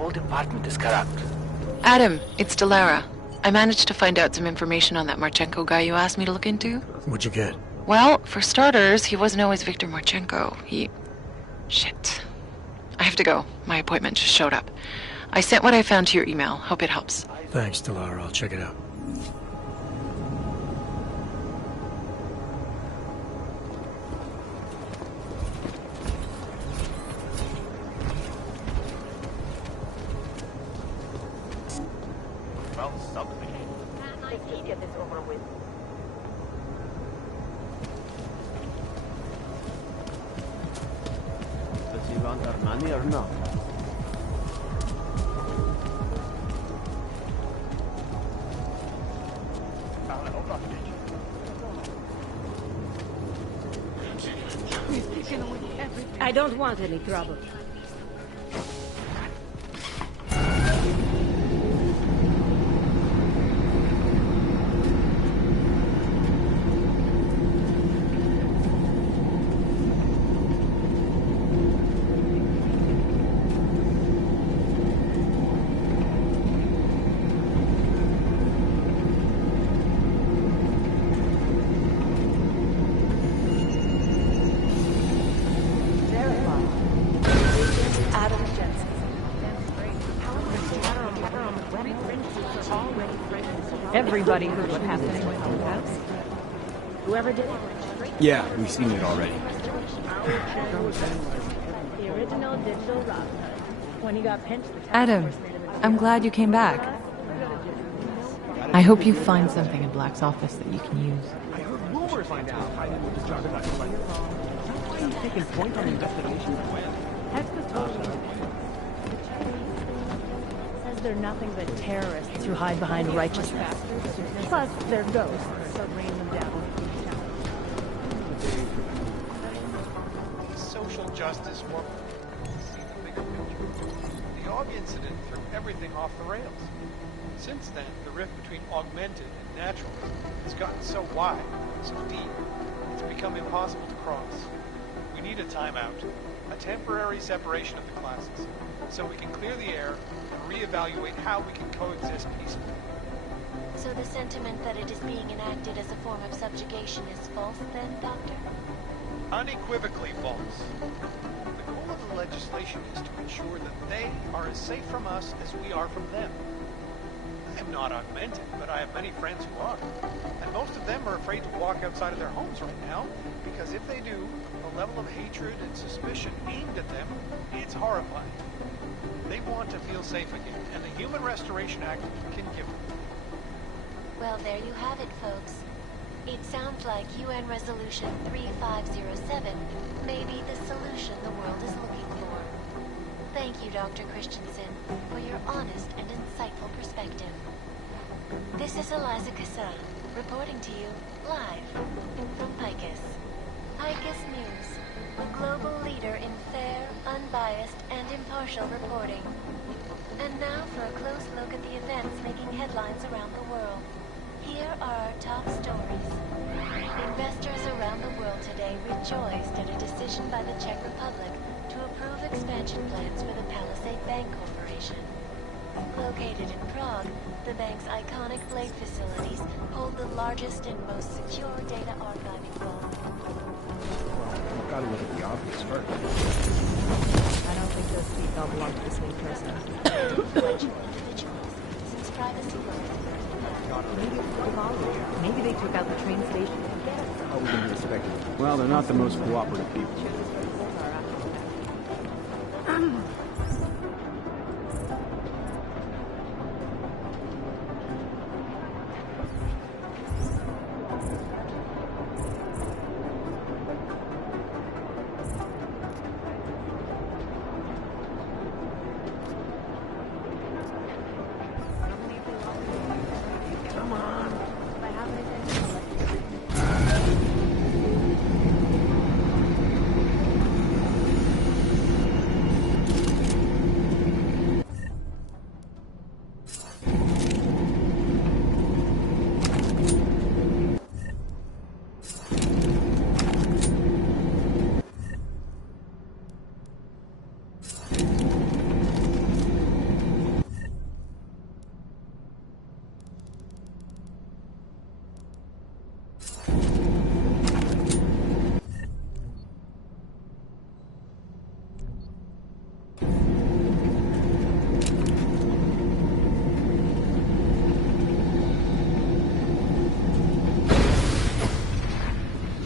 whole department is corrupt. Adam, it's Delara. I managed to find out some information on that Marchenko guy you asked me to look into. What'd you get? Well, for starters, he wasn't always Viktor Marchenko. Shit. I have to go. My appointment just showed up. I sent what I found to your email. Hope it helps. Thanks, Delara. I'll check it out. Well, something. Let's just get this over with. Does he want our money or not? I don't want any trouble. Everybody heard what happened in the house. Whoever did it. Yeah, we've seen it already. The original digital rock. When he got pinched, Adam, I'm glad you came back. I hope you find something in Black's office that you can use. I heard rumors find out. Why are you taking point on the investigation? they're nothing but terrorists who hide behind righteousness. Plus, they're ghosts, so bring them down. Social justice work. See the bigger picture. The AUG incident threw everything off the rails. Since then, the rift between augmented and natural has gotten so wide, so deep, it's become impossible to cross. We need a timeout, a temporary separation of the classes, so we can clear the air and reevaluate how we can coexist peacefully. So the sentiment that it is being enacted as a form of subjugation is false then, Doctor? Unequivocally false. The goal of the legislation is to ensure that they are as safe from us as we are from them. I am not augmented, but I have many friends who are. And most of them are afraid to walk outside of their homes right now, because if they do, the level of hatred and suspicion aimed at them, it's horrifying. They want to feel safe again, and the Human Restoration Act can give them. Well, there you have it, folks. It sounds like UN Resolution 3507 may be the solution the world is looking for. Thank you, Dr. Christensen, for your honest and insightful perspective. This is Eliza Cassan, reporting to you live from Picus. Picus News, the global leader in fair, unbiased, and impartial reporting. And now for a close look at the events making headlines around the world. Here are our top stories. Investors around the world today rejoiced at a decision by the Czech Republic to approve expansion plans for the Palisade Bank Corporation. Located in Prague, the bank's iconic blade facilities hold the largest and most secure data archiving vault. Well, gotta look at the obvious first. I don't think those people belong to the same person. Influential individuals, since privacy laws. Maybe they took out the train station. How we can be expected? Well, they're not the most cooperative people.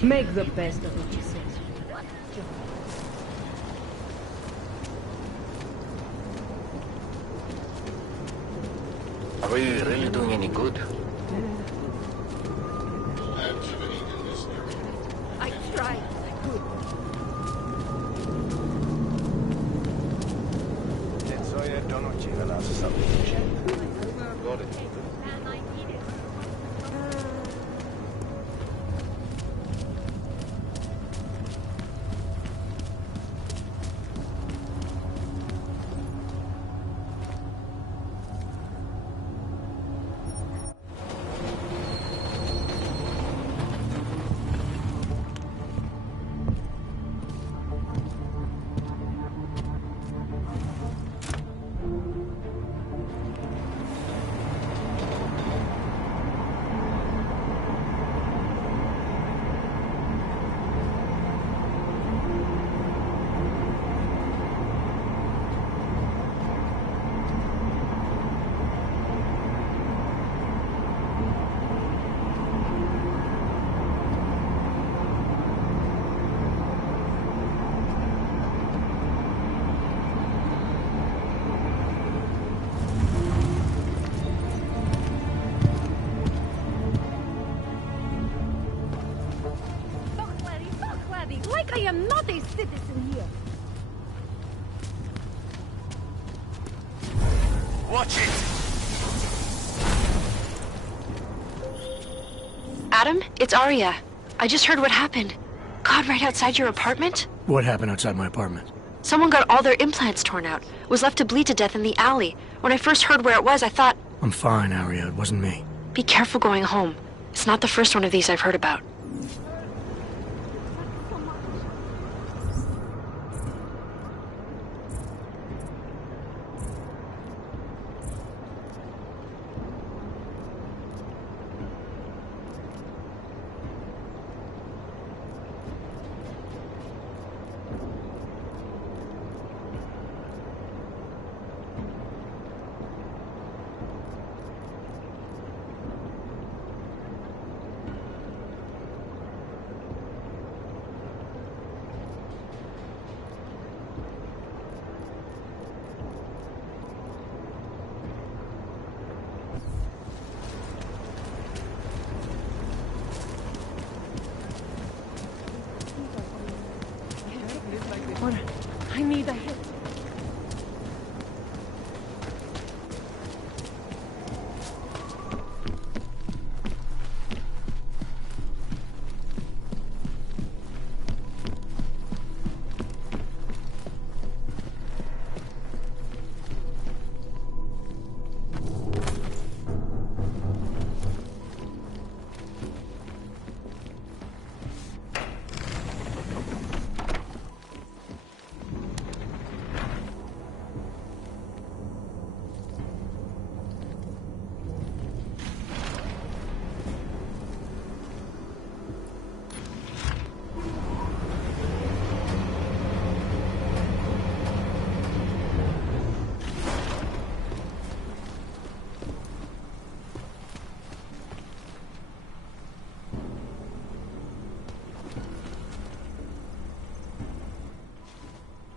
Make the best of it, he says. Are we really doing any good? I tried. Like I am not a citizen here. Watch it! Adam, it's Arya. I just heard what happened. God, right outside your apartment? What happened outside my apartment? Someone got all their implants torn out. Was left to bleed to death in the alley. When I first heard where it was, I thought... I'm fine, Arya. It wasn't me. Be careful going home. It's not the first one of these I've heard about. I need a hit.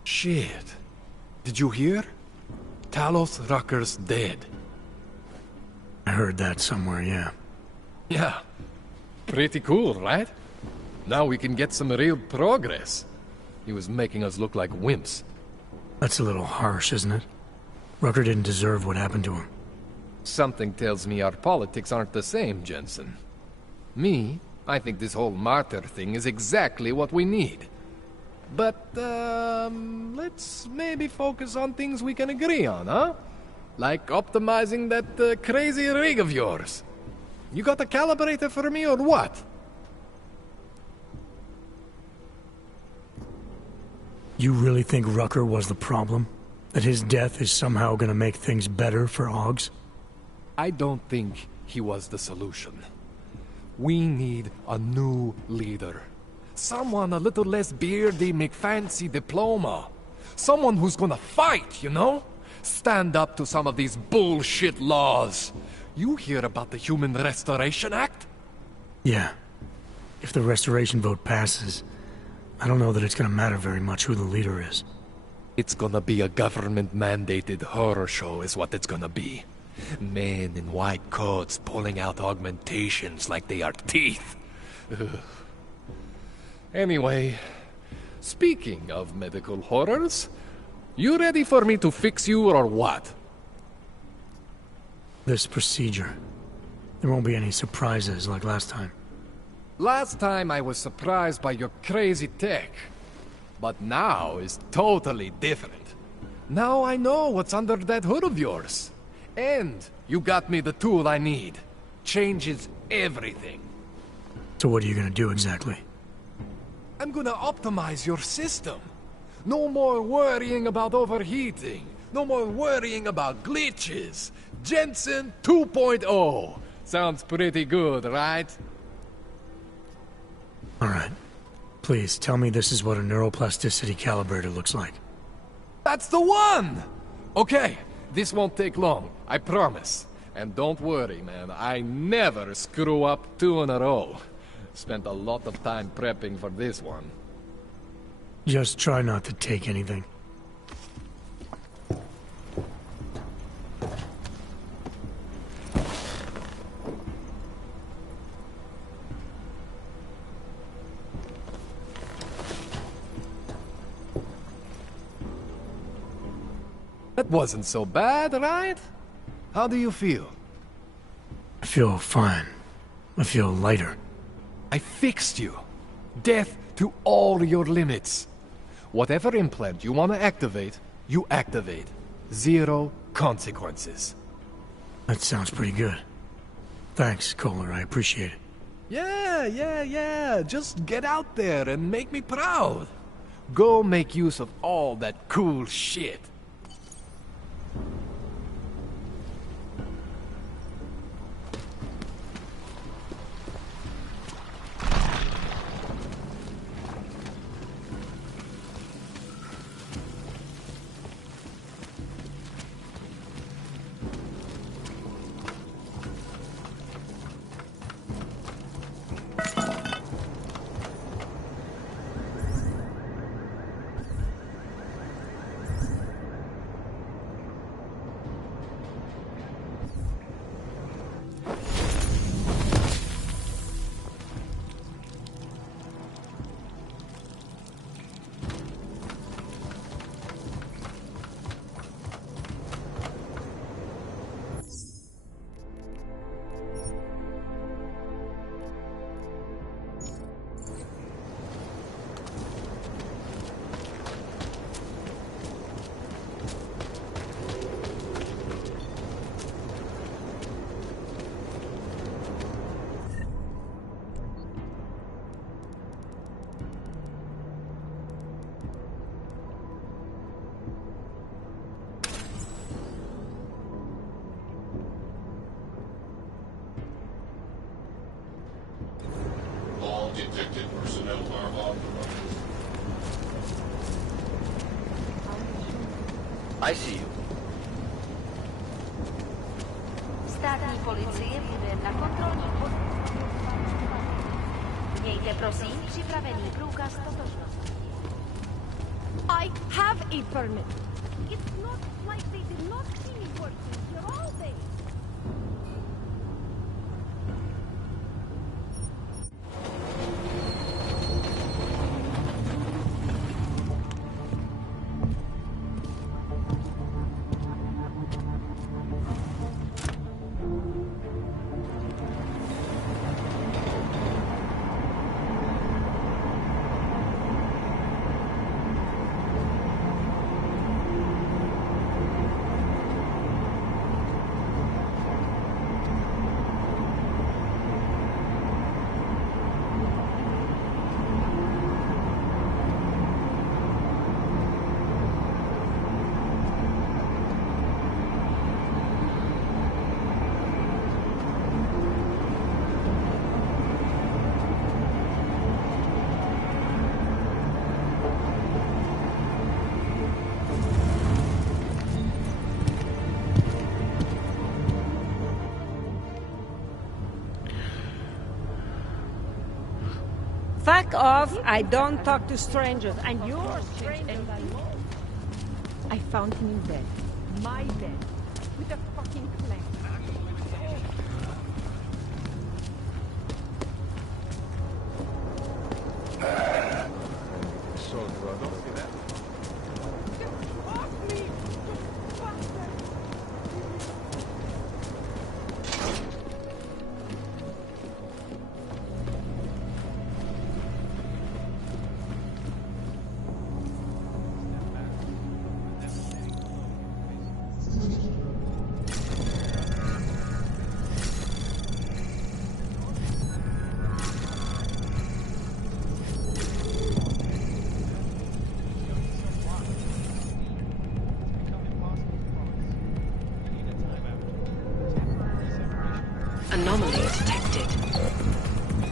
Shit. Did you hear? Talos Rucker's dead. I heard that somewhere, yeah. Yeah. Pretty cool, right? Now we can get some real progress. He was making us look like wimps. That's a little harsh, isn't it? Rucker didn't deserve what happened to him. Something tells me our politics aren't the same, Jensen. Me, I think this whole martyr thing is exactly what we need. But, let's maybe focus on things we can agree on, huh? Like optimizing that crazy rig of yours. You got a calibrator for me or what? You really think Rucker was the problem? That his death is somehow gonna make things better for Augs? I don't think he was the solution. We need a new leader. Someone a little less beardy McFancy diploma. Someone who's gonna fight, you know? Stand up to some of these bullshit laws. You hear about the Human Restoration Act? Yeah. if the restoration vote passes, I don't know that it's gonna matter very much who the leader is. It's gonna be a government-mandated horror show is what it's gonna be. Men in white coats pulling out augmentations like they are teeth. Ugh. Anyway, speaking of medical horrors, you ready for me to fix you or what? This procedure. There won't be any surprises like last time. Last time I was surprised by your crazy tech. But now is totally different. Now I know what's under that hood of yours. And you got me the tool I need. Changes everything. So what are you gonna do exactly? I'm gonna optimize your system. No more worrying about overheating. No more worrying about glitches. Jensen 2.0. Sounds pretty good, right? Alright. Please, tell me this is what a neuroplasticity calibrator looks like. That's the one! Okay, this won't take long, I promise. And don't worry, man, I never screw up 2 in a row. Spent a lot of time prepping for this one. Just try not to take anything. That wasn't so bad, right? How do you feel? I feel fine. I feel lighter. I fixed you. Death to all your limits. Whatever implant you want to activate, you activate. 0 consequences. That sounds pretty good. Thanks, Kohler. I appreciate it. Yeah. Just get out there and make me proud. Go make use of all that cool shit. Detected personnel are on the run. I see you. Státní policie bude na kontrolní postupu. Mějte prosím připravený průkaz totožnosti. I have a permit. It's not like they did not see me working here all day. Fuck off! I don't talk to strangers, and you're a stranger. I found him in bed. My bed. With a fucking clank. So, don't see that. Anomaly detected.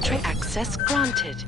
Tray access granted.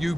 You...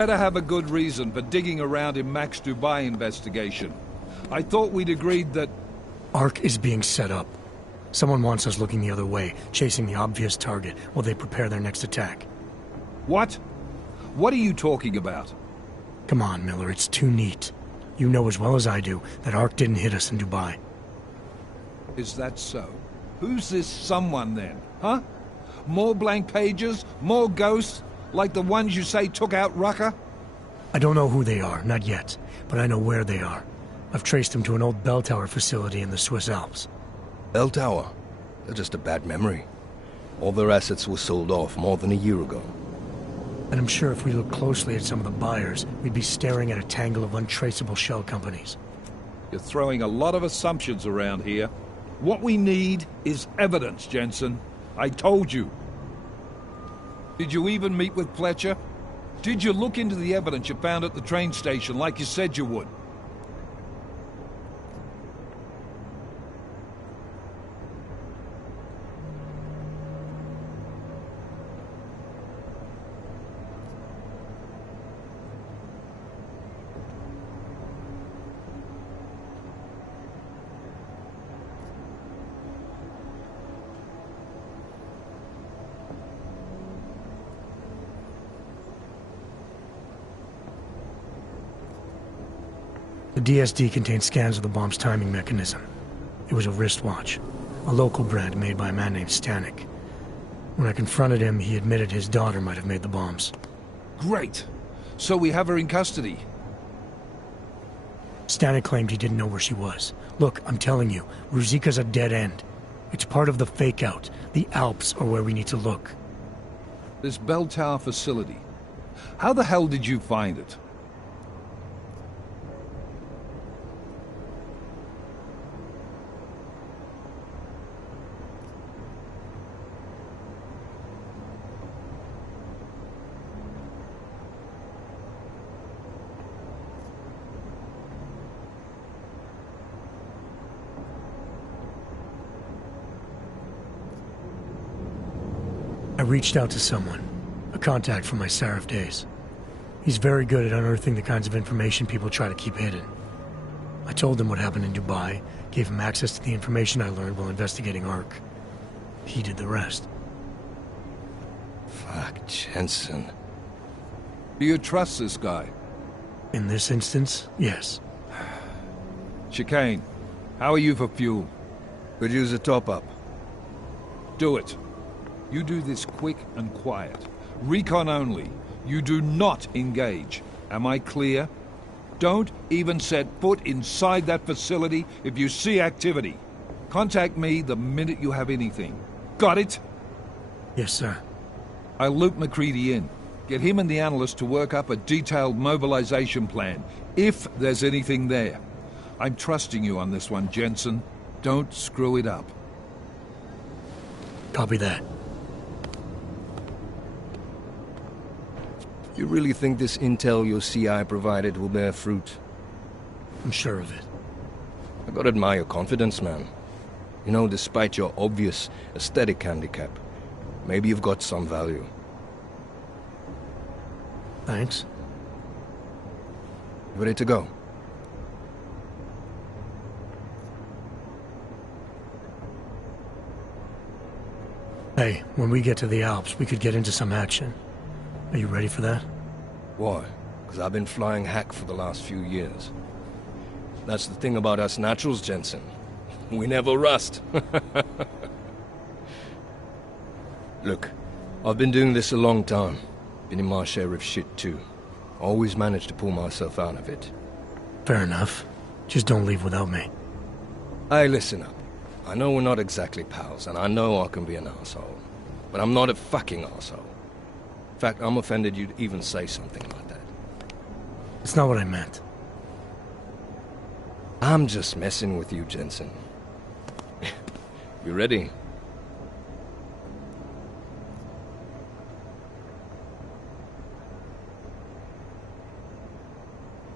Better have a good reason for digging around in Mac's Dubai investigation. I thought we'd agreed that... Ark is being set up. Someone wants us looking the other way, chasing the obvious target while they prepare their next attack. What? What are you talking about? Come on, Miller, it's too neat. You know as well as I do that Ark didn't hit us in Dubai. Is that so? Who's this someone then, huh? More blank pages? More ghosts? Like the ones you say took out Rucker? I don't know who they are, not yet, but I know where they are. I've traced them to an old bell tower facility in the Swiss Alps. Bell tower? They're just a bad memory. All their assets were sold off more than a year ago. And I'm sure if we look closely at some of the buyers, we'd be staring at a tangle of untraceable shell companies. You're throwing a lot of assumptions around here. What we need is evidence, Jensen. I told you. Did you even meet with Fletcher? Did you look into the evidence you found at the train station like you said you would? The DSD contained scans of the bomb's timing mechanism. It was a wristwatch, a local brand made by a man named Stanek. When I confronted him, he admitted his daughter might have made the bombs. Great! So we have her in custody. Stanek claimed he didn't know where she was. Look, I'm telling you, Ruzika's a dead end. It's part of the fake-out. The Alps are where we need to look. This bell tower facility. How the hell did you find it? I reached out to someone, a contact from my Seraph days. He's very good at unearthing the kinds of information people try to keep hidden. I told him what happened in Dubai, gave him access to the information I learned while investigating Ark. He did the rest. Fuck, Jensen. Do you trust this guy? In this instance, yes. Chicane, how are you for fuel? Could use a top-up. Do it. You do this quick and quiet. Recon only. You do not engage. Am I clear? Don't even set foot inside that facility if you see activity. Contact me the minute you have anything. Got it? Yes, sir. I'll loop McCready in. Get him and the analyst to work up a detailed mobilization plan, if there's anything there. I'm trusting you on this one, Jensen. Don't screw it up. Copy that. You really think this intel your CI provided will bear fruit? I'm sure of it. I gotta admire your confidence, man. You know, despite your obvious aesthetic handicap, maybe you've got some value. Thanks. Ready to go? Hey, when we get to the Alps, we could get into some action. Are you ready for that? Why? Because I've been flying hack for the last few years. That's the thing about us naturals, Jensen. We never rust. Look, I've been doing this a long time. Been in my share of shit too. Always managed to pull myself out of it. Fair enough. Just don't leave without me. Hey, listen up. I know we're not exactly pals, and I know I can be an asshole. But I'm not a fucking asshole. In fact, I'm offended you'd even say something like that. It's not what I meant. I'm just messing with you, Jensen. You ready?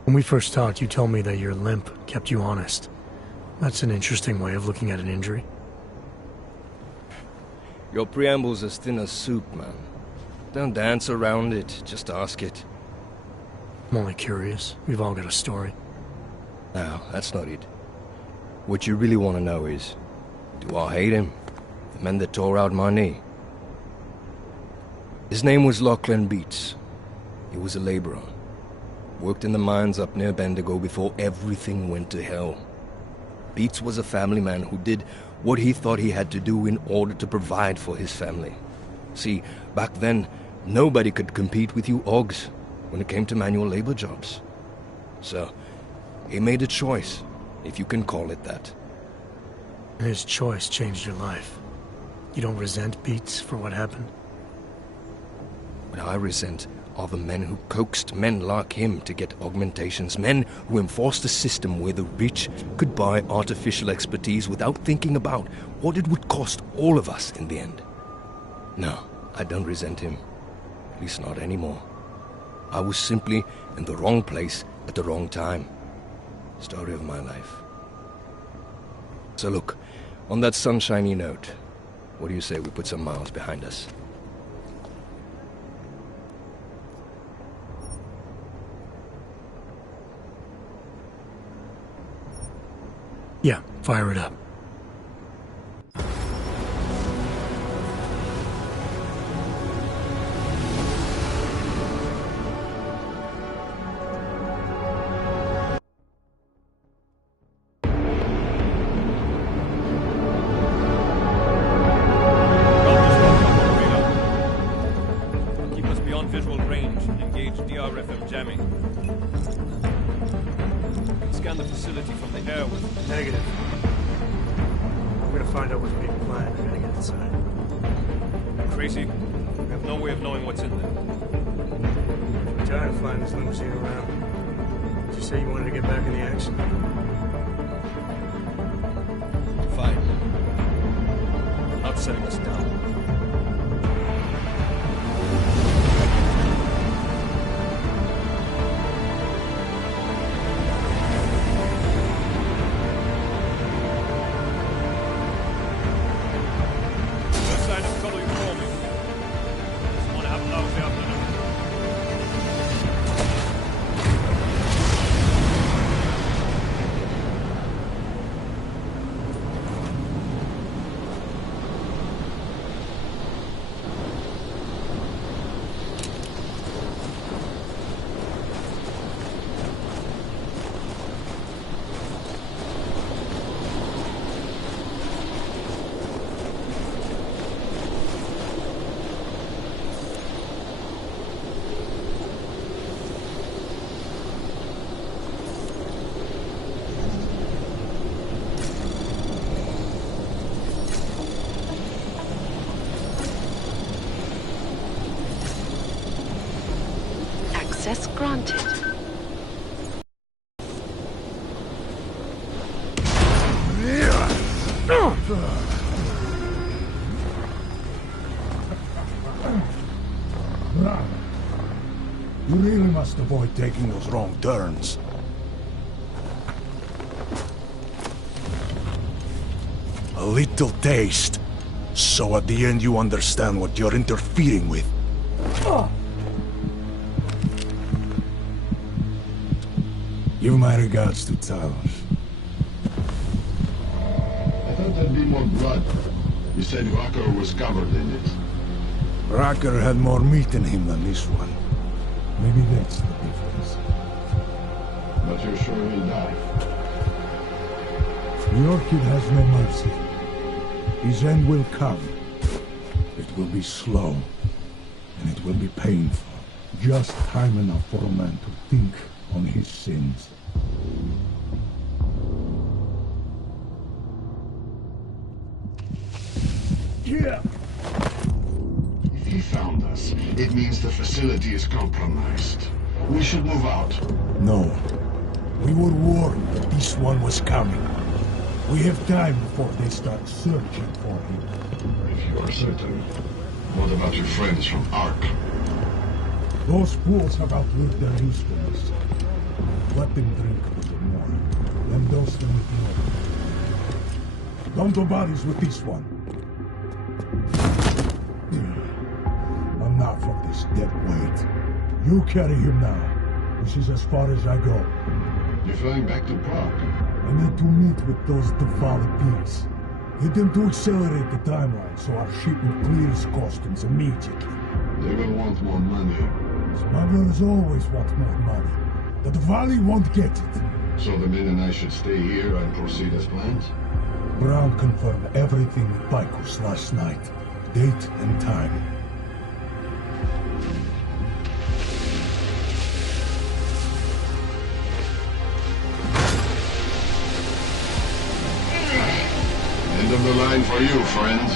When we first talked, you told me that your limp kept you honest. That's an interesting way of looking at an injury. Your preamble's as thin as soup, man. Don't dance around it, just ask it. I'm only curious. We've all got a story. No, that's not it. What you really want to know is, do I hate him? The man that tore out my knee? His name was Lachlan Beats. He was a laborer. Worked in the mines up near Bendigo before everything went to hell. Beats was a family man who did what he thought he had to do in order to provide for his family. See, back then, nobody could compete with you Ogs when it came to manual labor jobs. So, he made a choice, if you can call it that. And his choice changed your life. You don't resent Beats for what happened? What I resent are the men who coaxed men like him to get augmentations, men who enforced a system where the rich could buy artificial expertise without thinking about what it would cost all of us in the end. No, I don't resent him. At least not anymore. I was simply in the wrong place at the wrong time. Story of my life. So look, on that sunshiny note, what do you say we put some miles behind us? Yeah, fire it up. know what's being planned. I gotta get inside. Crazy? We have no way of knowing what's in there. I'm tired of flying this limousine around. Did you say you wanted to get back in the action? Fine. I'm not setting us down. Access granted. You really must avoid taking those wrong turns. A little taste, so at the end you understand what you're interfering with. Give my regards to Talos. I thought there'd be more blood. You said Rucker was covered in it. Rucker had more meat in him than this one. Maybe that's the difference. But you're sure he'll die? The Orchid has no mercy. His end will come. It will be slow, and it will be painful. Just time enough for a man to think on his sins. Yeah. If he found us, it means the facility is compromised. We should move out. No. We were warned that this one was coming. We have time before they start searching for him. If you are certain, what about your friends from Ark? Those fools have outlived their usefulness. Let them drink a little more, then dose them with more. Don't do bodies with this one. Enough of this dead weight. You carry him now. This is as far as I go. You're flying back to Prague. I need to meet with those devoured pigs. Get them to accelerate the timeline so our shipment clears customs immediately. They will want more money. Smugglers always want more money. The Valley won't get it. So the men and I should stay here and proceed as planned? Brown confirmed everything with Picos last night. Date and time. End of the line for you, friends.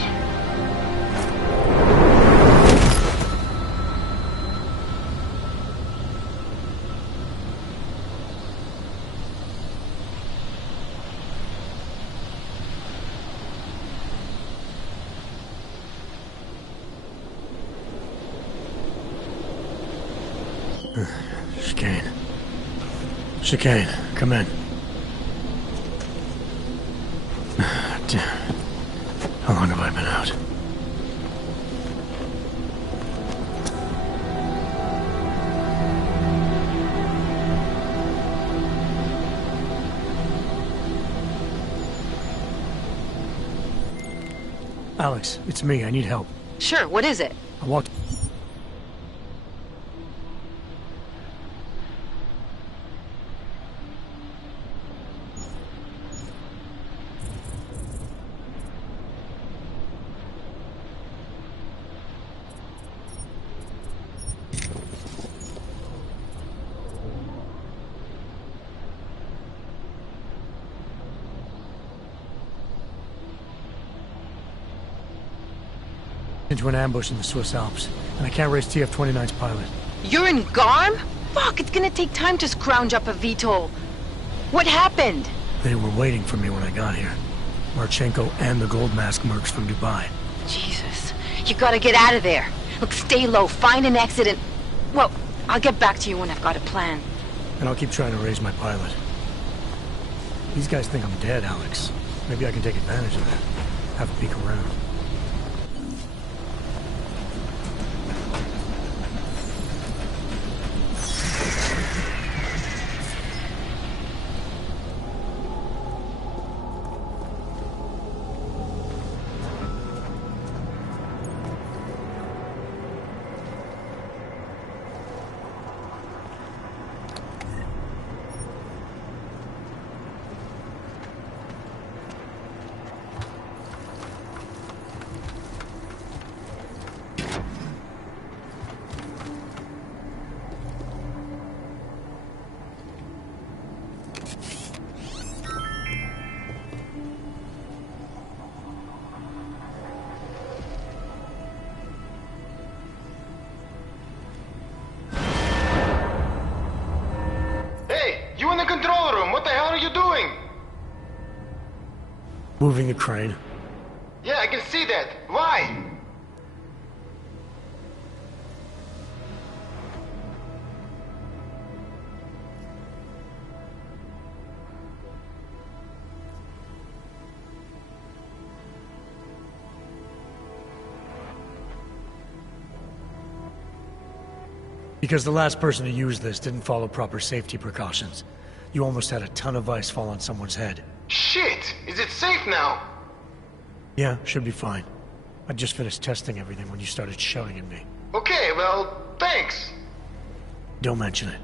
Chicane. Chicane, come in. Damn. How long have I been out? Alex, it's me. I need help. Sure, what is it? I walked... Into an ambush in the Swiss Alps, and I can't race TF-29's pilot. You're in Garm? Fuck, it's gonna take time to scrounge up a VTOL. What happened? They were waiting for me when I got here. Marchenko and the Gold Mask mercs from Dubai. Jesus, you gotta get out of there. Look, stay low, find an exit and... Well, I'll get back to you when I've got a plan. And I'll keep trying to raise my pilot. These guys think I'm dead, Alex. Maybe I can take advantage of that. Have a peek around. Moving the crane. Yeah, I can see that. Why? Because the last person to use this didn't follow proper safety precautions. You almost had a ton of ice fall on someone's head. Shit! Is it safe now? Yeah, should be fine. I just finished testing everything when you started shouting at me. Okay, well, thanks. Don't mention it.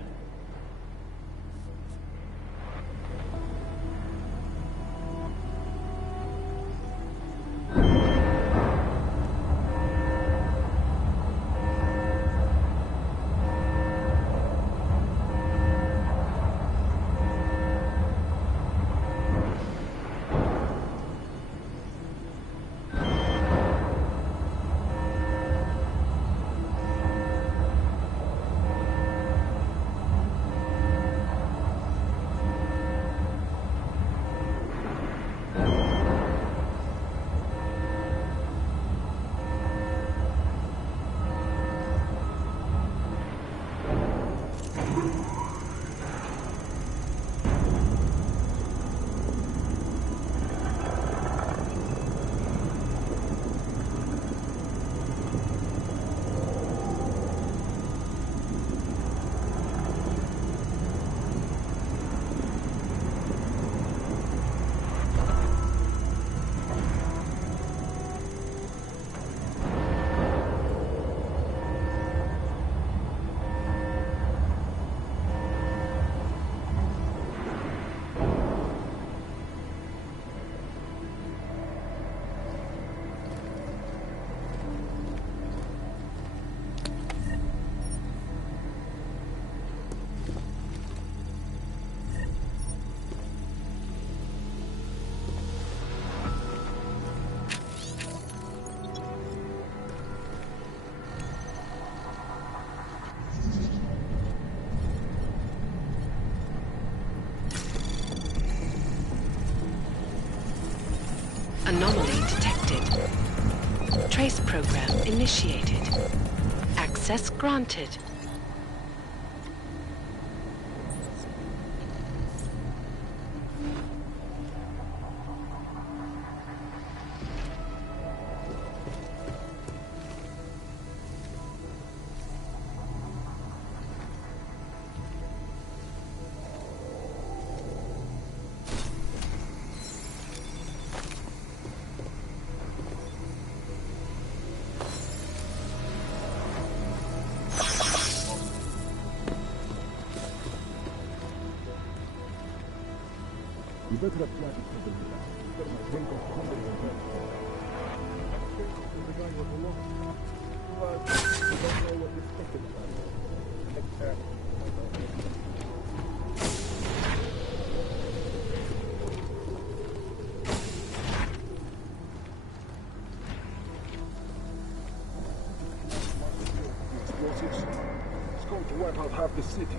Anomaly detected. Trace program initiated. Access granted. You better have planned for them. Better not think of somebody else. The guy was alone. You don't know what you're thinking about. Take care. to wipe out half the city.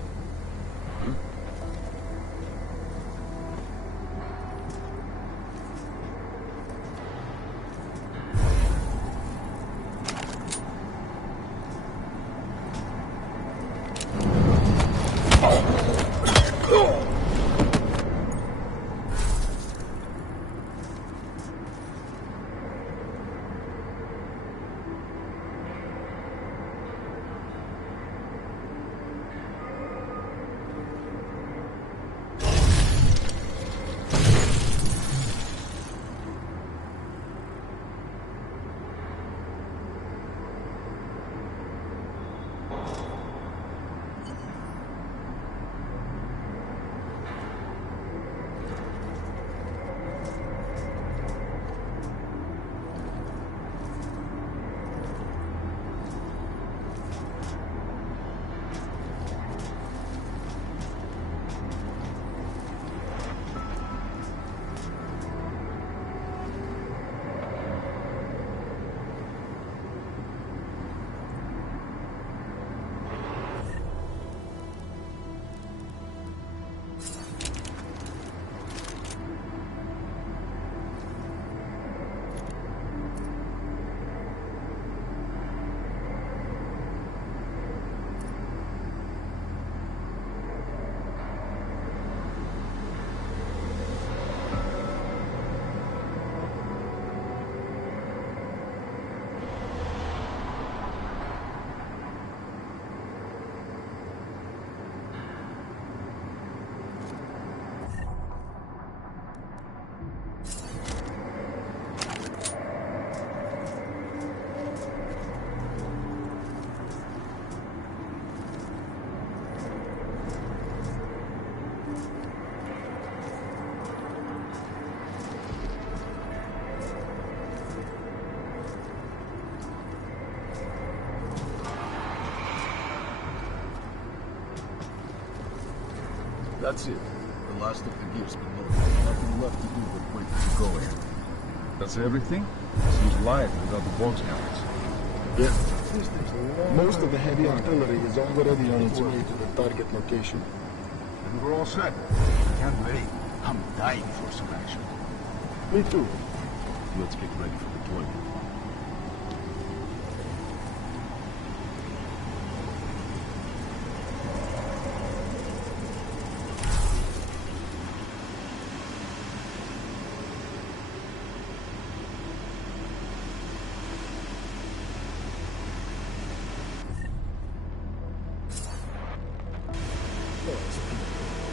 That's it. The last of the gifts, but nothing left to do but wait to go in. That's everything? Seems light without the box counts. Yeah. Most of the heavy artillery is already on its way to the target location. And we're all set. Can't wait. I'm dying for some action. Me too. Let's get ready for deployment.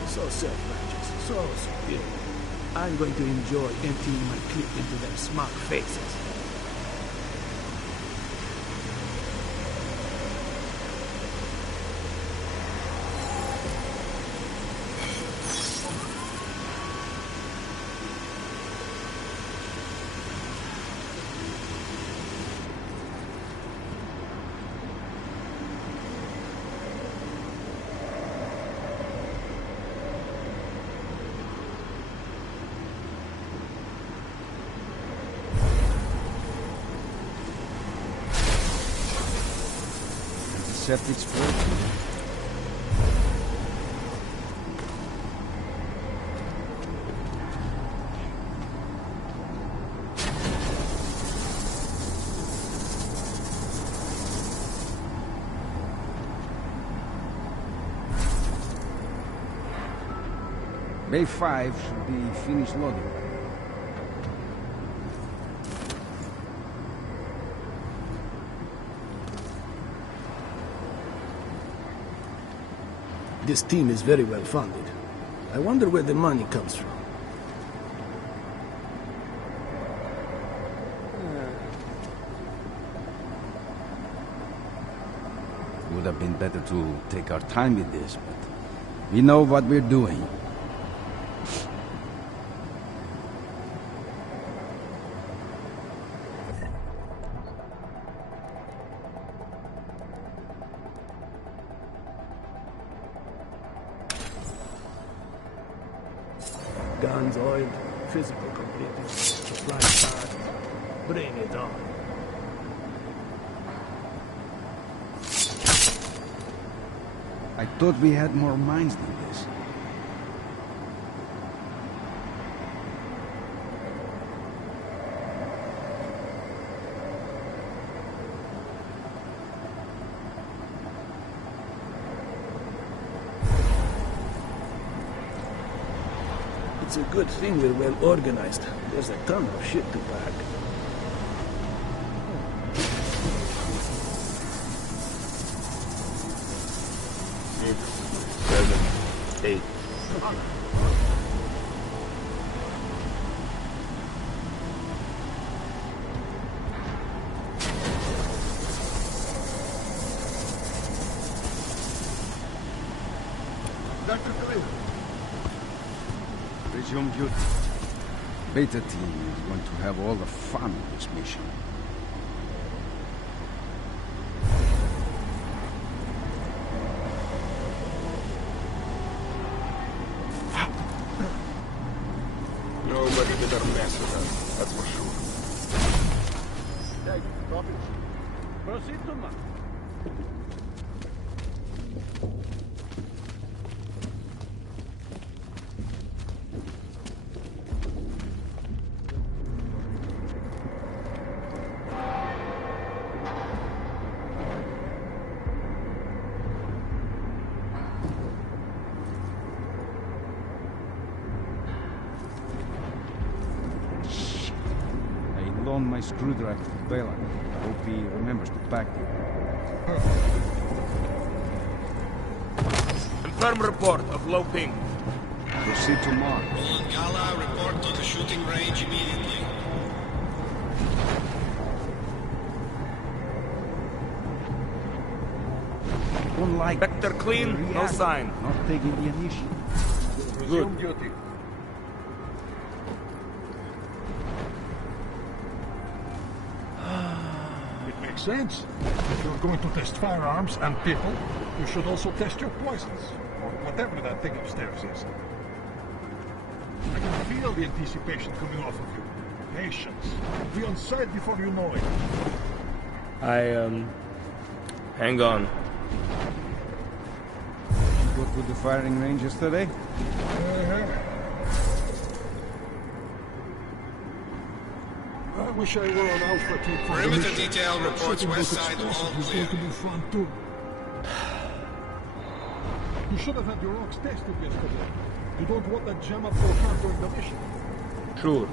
So self-righteous, so superior. I'm going to enjoy emptying my clip into their smug faces. Septic's full. Bay 5 should be finished loading. This team is very well funded. I wonder where the money comes from. Would have been better to take our time with this, but we know what we're doing. Guns oiled, physical completed, supply card. Bring it on. I thought we had more minds than this. It's a good thing we're well organized. There's a ton of shit to pack. 6, 7, 8. Resume duty. Beta team is going to have all the fun of this mission. Nobody better mess with us, that's for sure. Hey, copy. Proceed to mark. Loan my screwdriver to Bela. I hope he remembers to pack it. Confirm report of low ping. Proceed to Mars. Roland Gala, report to the shooting range immediately. Don't like Vector clean, no sign. Not taking the initiative. Good. Duty. Sense. If you're going to test firearms and people, you should also test your poisons, or whatever that thing upstairs is. I can feel the anticipation coming off of you. Patience. Be on site before you know it. Hang on. You go to the firing range yesterday? I wish I were on Alpha Team for the Perimeter mission. detail reports west side all It's clear. going to be fun too. You should have had your rocks tested yesterday. You don't want that jam up your car during the mission. Sure.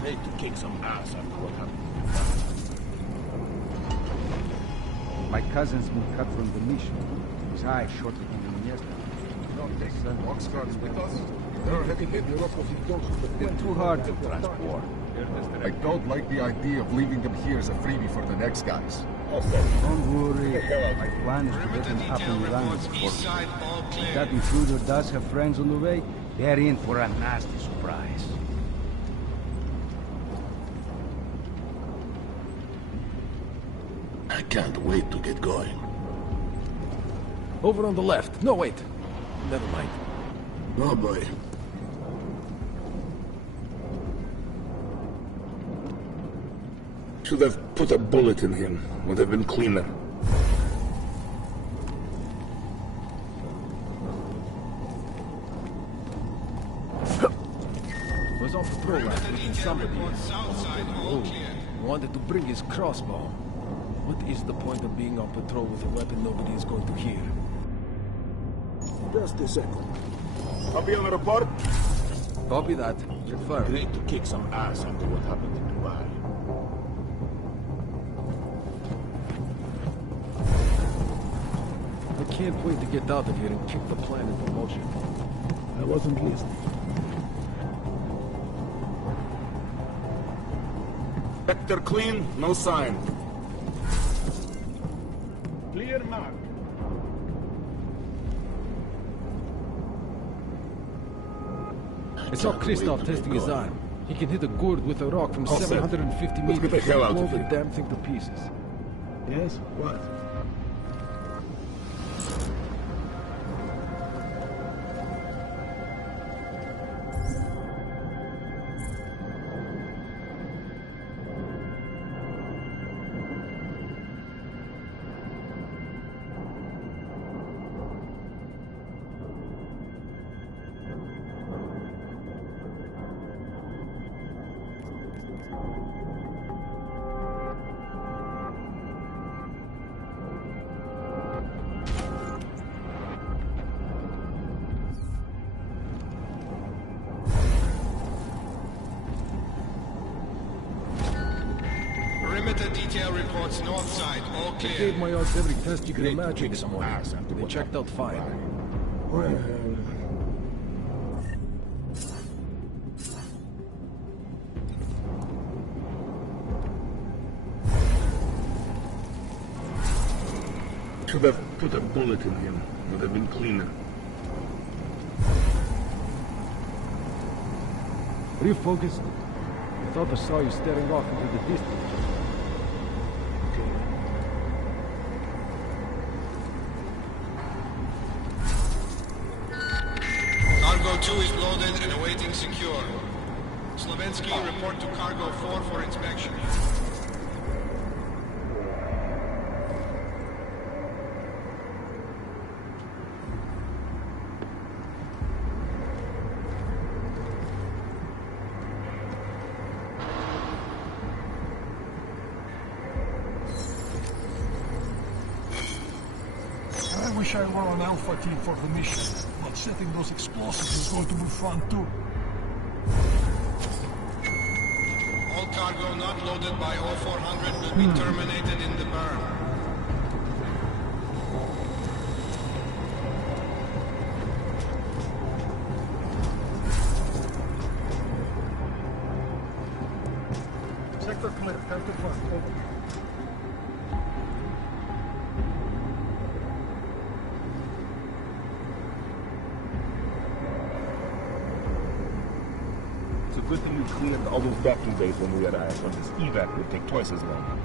Great to kick some ass after what happened. My cousin's been cut from the mission. His eye shorter than yesterday. Don't take the box guards with us. They're heavy hit. They're too hard to transport. I don't like the idea of leaving them here as a freebie for the next guys. Don't worry. My plan is to let them up and running before. If that intruder does have friends on the way, they're in for a nasty surprise. I can't wait to get going. Over on the left. No, wait. Never mind. Oh boy. Should have put a bullet in him. Would have been cleaner. Was on patrol last week and somebody wanted to bring his crossbow. What is the point of being on patrol with a weapon nobody is going to hear? Just a second. Copy on the report. Copy that. Confirm. Great to kick some ass after what happened in Dubai. I can't wait to get out of here and kick the plan into motion. I wasn't listening. Vector clean, no sign. Clear mark. I saw Christoph testing his arm. He can hit a gourd with a rock from All set. 750 meters. Let's get the hell out blow of the here. damn thing to pieces. Yes? What? Perimeter detail reports north side, all I clear. gave my odds every test you could imagine. Kick some ass after They checked out fine. Well, Should have put a bullet in him. Would have been cleaner. Are you focused? I thought I saw you staring off into the distance. Cargo 2 is loaded and awaiting secure. Slovensky, report to Cargo 4 for inspection. I wish I were on Alpha Team for the mission, but setting those explosives is going to be fun too. All cargo not loaded by 0400 will be terminated in the burn. Sector clear, 10 to 5, over. It's a good thing we cleared all those vacuum bays when we arrived, or this evac would take twice as long.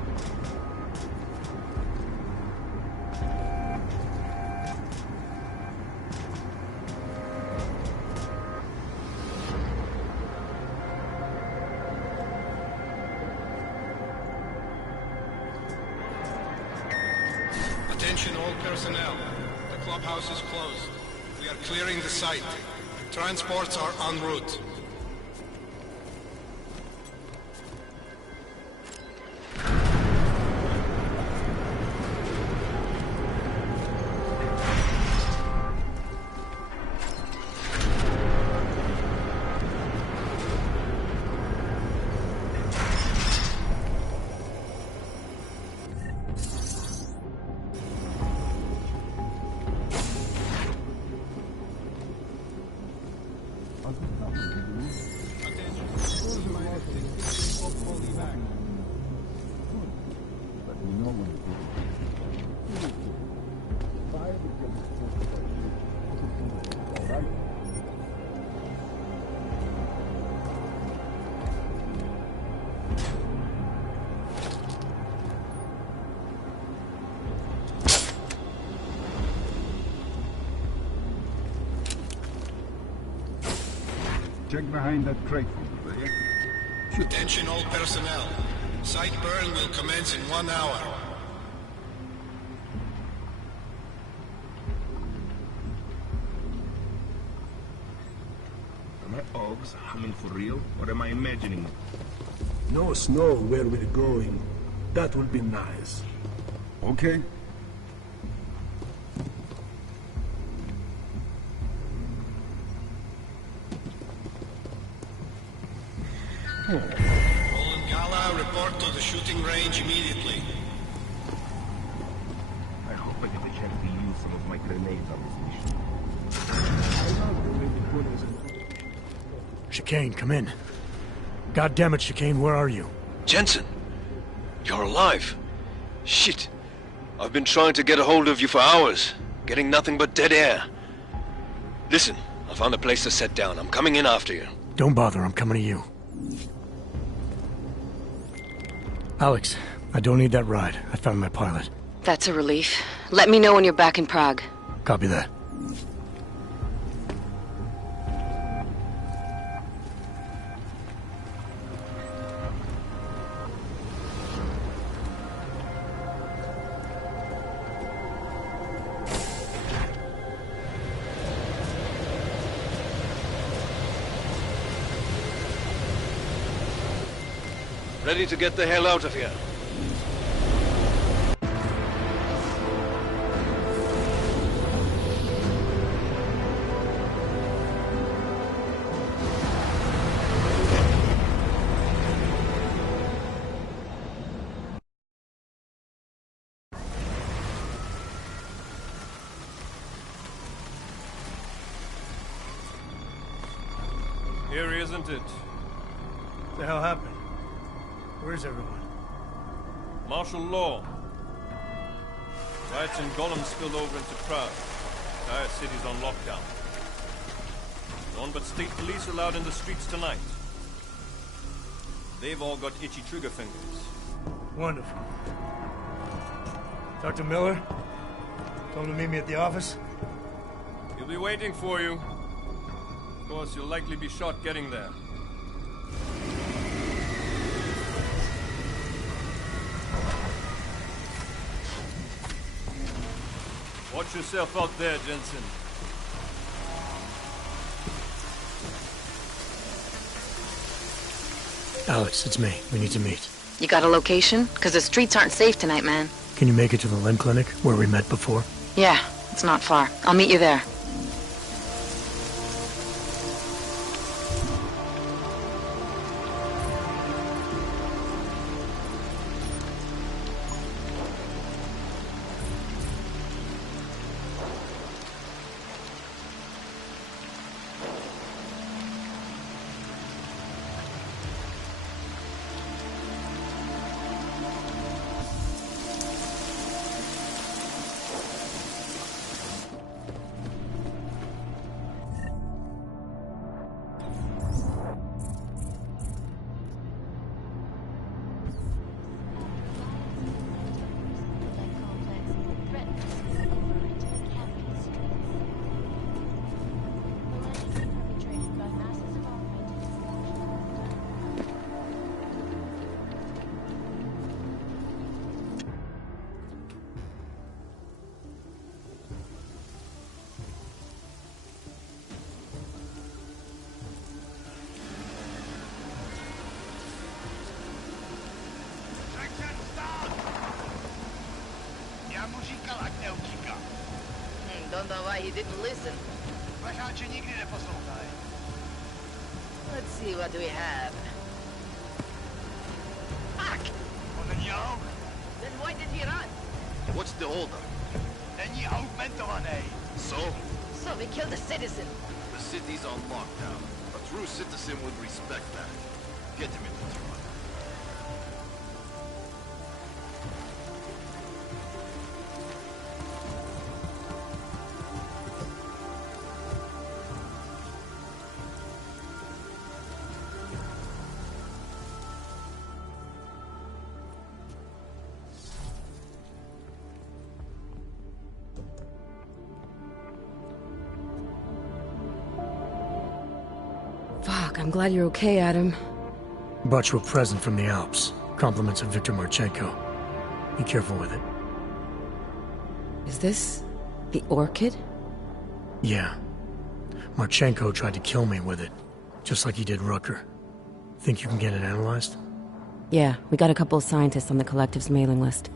Attention all personnel. The clubhouse is closed. We are clearing the site. Transports are en route. Check behind that crate for me, will you? Attention all personnel. Site burn will commence in 1 hour. Are my Augs humming for real, or am I imagining it? Know us know where we're going. That will be nice. Okay. Roland Gala, report to the shooting range immediately. I hope I get the chance to use some of my grenades on this mission. Chicane, come in. God damn it, Chicane, where are you? Jensen! You're alive! Shit! I've been trying to get a hold of you for hours, getting nothing but dead air. Listen, I found a place to set down. I'm coming in after you. Don't bother, I'm coming to you. Alex, I don't need that ride. I found my pilot. That's a relief. Let me know when you're back in Prague. Copy that. Ready to get the hell out of here. Here, isn't it? What the hell happened? Where's everyone? Martial law. Riots in Gollum spilled over into Prague. The entire city's on lockdown. No one but state police allowed in the streets tonight. They've all got itchy trigger fingers. Wonderful. Dr. Miller? Told him to meet me at the office? He'll be waiting for you. Of course, you'll likely be shot getting there. Watch yourself out there, Jensen. Alex, it's me. We need to meet. You got a location? Because the streets aren't safe tonight, man. Can you make it to the limb clinic where we met before? Yeah, it's not far. I'll meet you there. Don't know why he didn't listen. Let's see what we have. Fuck! Then why did he run? What's the holdup? So? So we killed a citizen. The city's on lockdown. A true citizen would respect that. Get him into the truck. Fuck, I'm glad you're okay, Adam. Brought you a present from the Alps. Compliments of Victor Marchenko. Be careful with it. Is this the orchid? Yeah. Marchenko tried to kill me with it, just like he did Rucker. Think you can get it analyzed? Yeah, we got a couple of scientists on the collective's mailing list.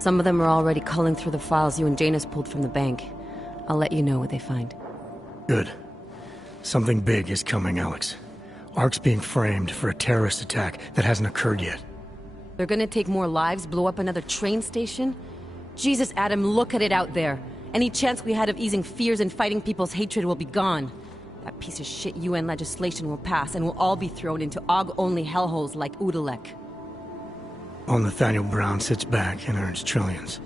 Some of them are already culling through the files you and Janus pulled from the bank. I'll let you know what they find. Good. Something big is coming, Alex. Ark's being framed for a terrorist attack that hasn't occurred yet. They're gonna take more lives, blow up another train station? Jesus, Adam, look at it out there. Any chance we had of easing fears and fighting people's hatred will be gone. That piece of shit UN legislation will pass, and we'll all be thrown into AUG-only hellholes like Udalek. While Nathaniel Brown sits back and earns trillions.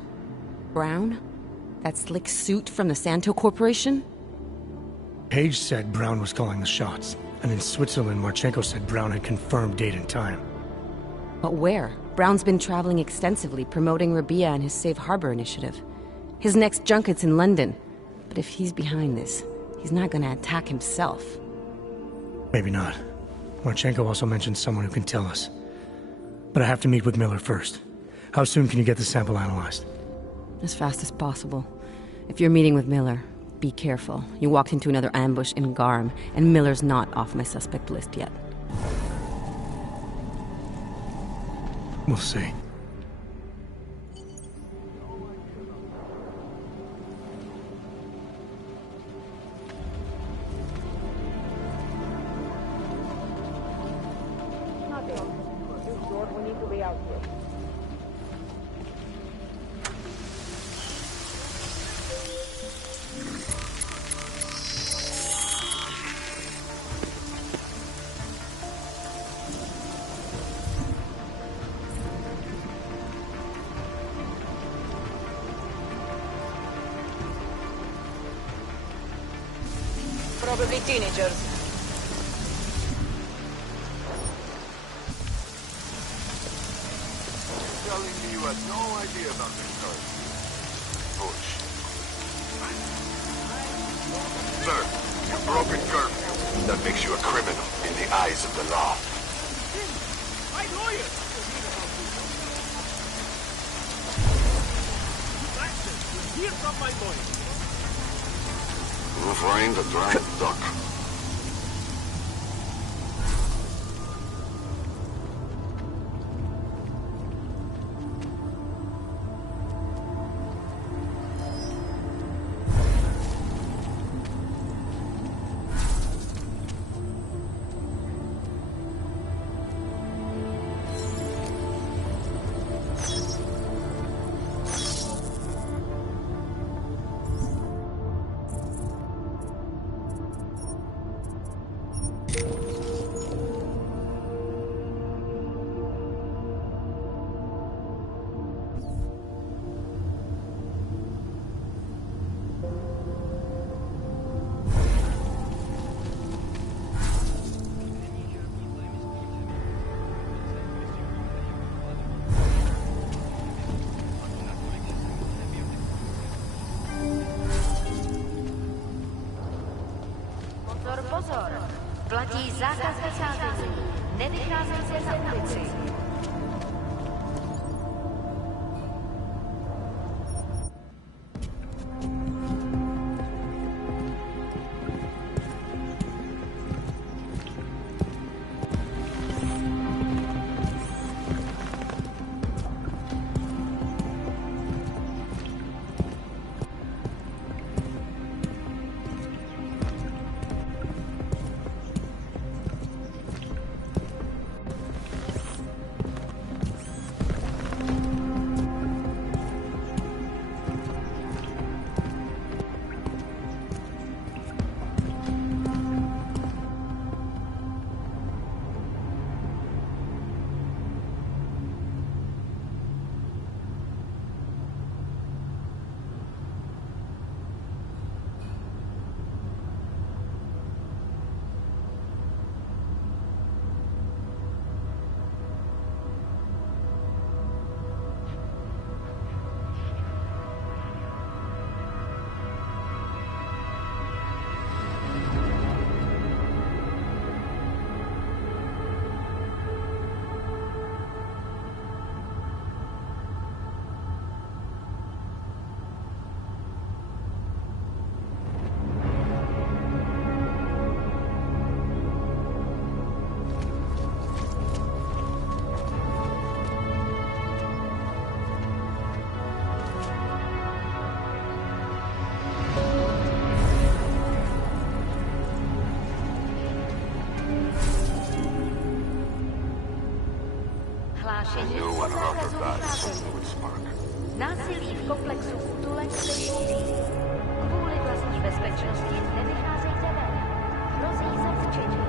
Brown? That slick suit from the Santo Corporation? Page said Brown was calling the shots, and in Switzerland, Marchenko said Brown had confirmed date and time. But where? Brown's been traveling extensively, promoting Rabia and his Safe Harbor initiative. His next junket's in London. But if he's behind this, he's not gonna attack himself. Maybe not. Marchenko also mentioned someone who can tell us. But I have to meet with Miller first. How soon can you get the sample analyzed? As fast as possible. If you're meeting with Miller, be careful. You walked into another ambush in Garm, and Miller's not off my suspect list yet. We'll see. We need to be out here. Probably teenagers. Telling me you had no idea about this card. Bullshit. Sir, you've broken curfew. That makes you a criminal in the eyes of the law. My lawyer! Bastard! Hear from my lawyer! We'll find a drowned duck. Pozor! Platí zákaz vycházení. Nevycházejte na ulici. Hlášení o zákazu vycházení. Násilí v komplexu útulek slyšící. Kvůli vlastní bezpečnosti nevycházejte ven. Hrozí zatčení.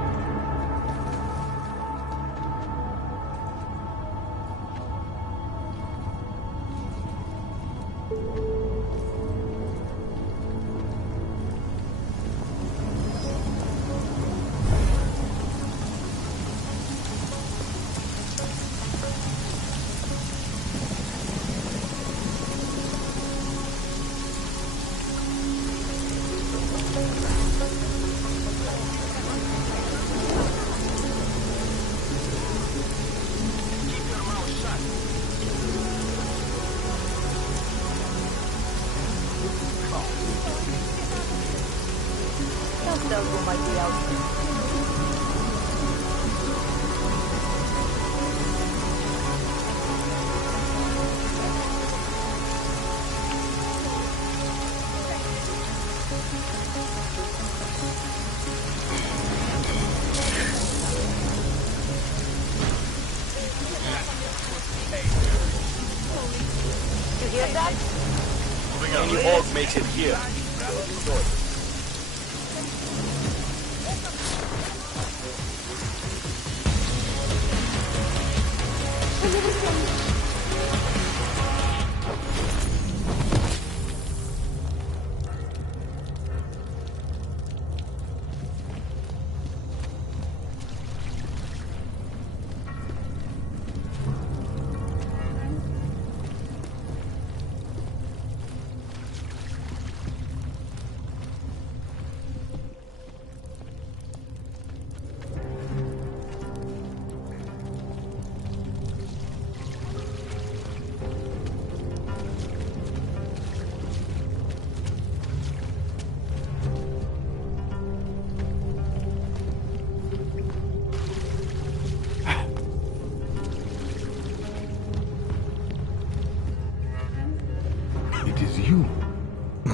the org makes it here.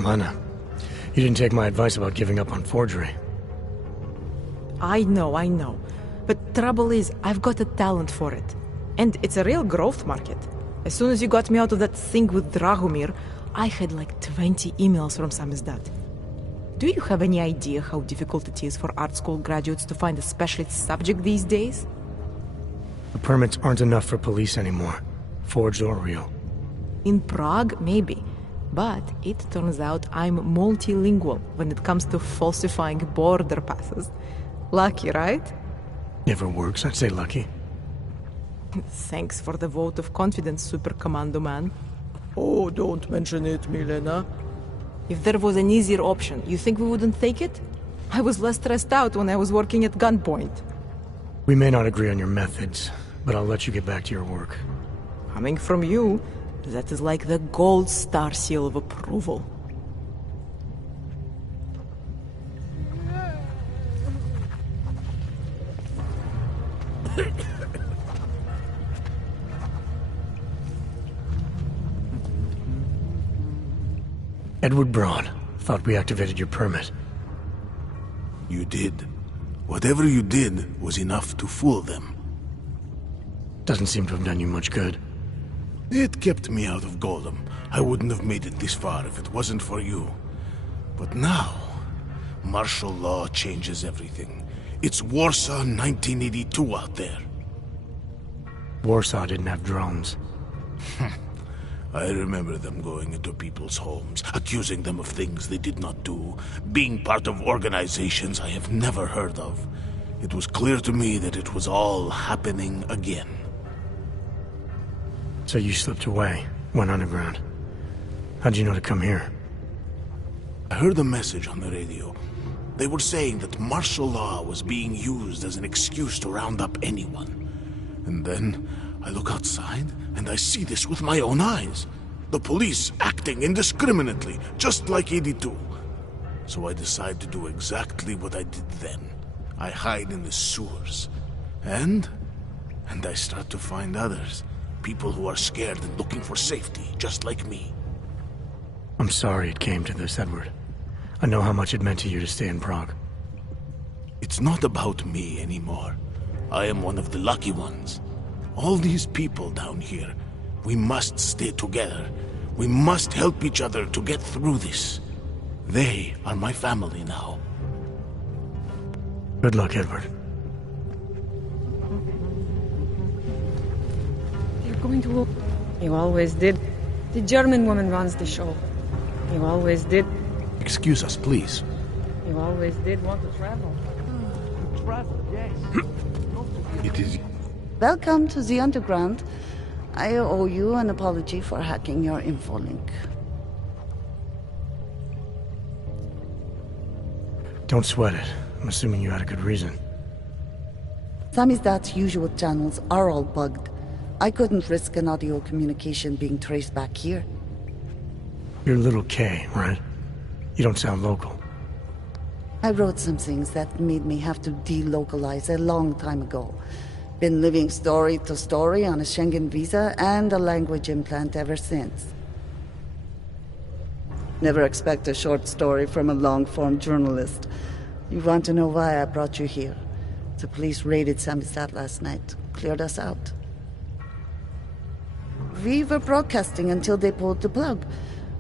Lena, you didn't take my advice about giving up on forgery. I know. But trouble is, I've got a talent for it. And it's a real growth market. As soon as you got me out of that thing with Dragomir, I had like 20 emails from samizdat. Do you have any idea how difficult it is for art school graduates to find a specialist subject these days? The permits aren't enough for police anymore, forged or real. In Prague, maybe. But it turns out I'm multilingual when it comes to falsifying border passes. Lucky, right? Never works, I'd say lucky. Thanks for the vote of confidence, Super Commando Man. Oh, don't mention it, Milena. If there was an easier option, you think we wouldn't take it? I was less stressed out when I was working at gunpoint. We may not agree on your methods, but I'll let you get back to your work. Coming from you, that is like the gold star seal of approval. Edward Braun. Thought we activated your permit. You did. Whatever you did was enough to fool them. Doesn't seem to have done you much good. It kept me out of Golem. I wouldn't have made it this far if it wasn't for you. But now, martial law changes everything. It's Warsaw 1982 out there. Warsaw didn't have drones. I remember them going into people's homes, accusing them of things they did not do, being part of organizations I have never heard of. It was clear to me that it was all happening again. So you slipped away, went underground. How'd you know to come here? I heard a message on the radio. They were saying that martial law was being used as an excuse to round up anyone. And then I look outside and I see this with my own eyes. The police acting indiscriminately, just like 82. So I decide to do exactly what I did then. I hide in the sewers. And I start to find others. People who are scared and looking for safety, just like me. I'm sorry it came to this, Edward. I know how much it meant to you to stay in Prague. It's not about me anymore. I am one of the lucky ones. All these people down here, we must stay together. We must help each other to get through this. They are my family now. Good luck, Edward. You're going to... You always did. The German woman runs the show. You always did. Excuse us, please. You always did want to travel. Travel, yes. It is... Welcome to the Underground. I owe you an apology for hacking your info link. Don't sweat it. I'm assuming you had a good reason. Samizdat's usual channels are all bugged. I couldn't risk an audio communication being traced back here. You're Little K, right? You don't sound local. I wrote some things that made me have to delocalize a long time ago. Been living story to story on a Schengen visa and a language implant ever since. Never expect a short story from a long-form journalist. You want to know why I brought you here? The police raided Samizdat last night. Cleared us out. We were broadcasting until they pulled the plug.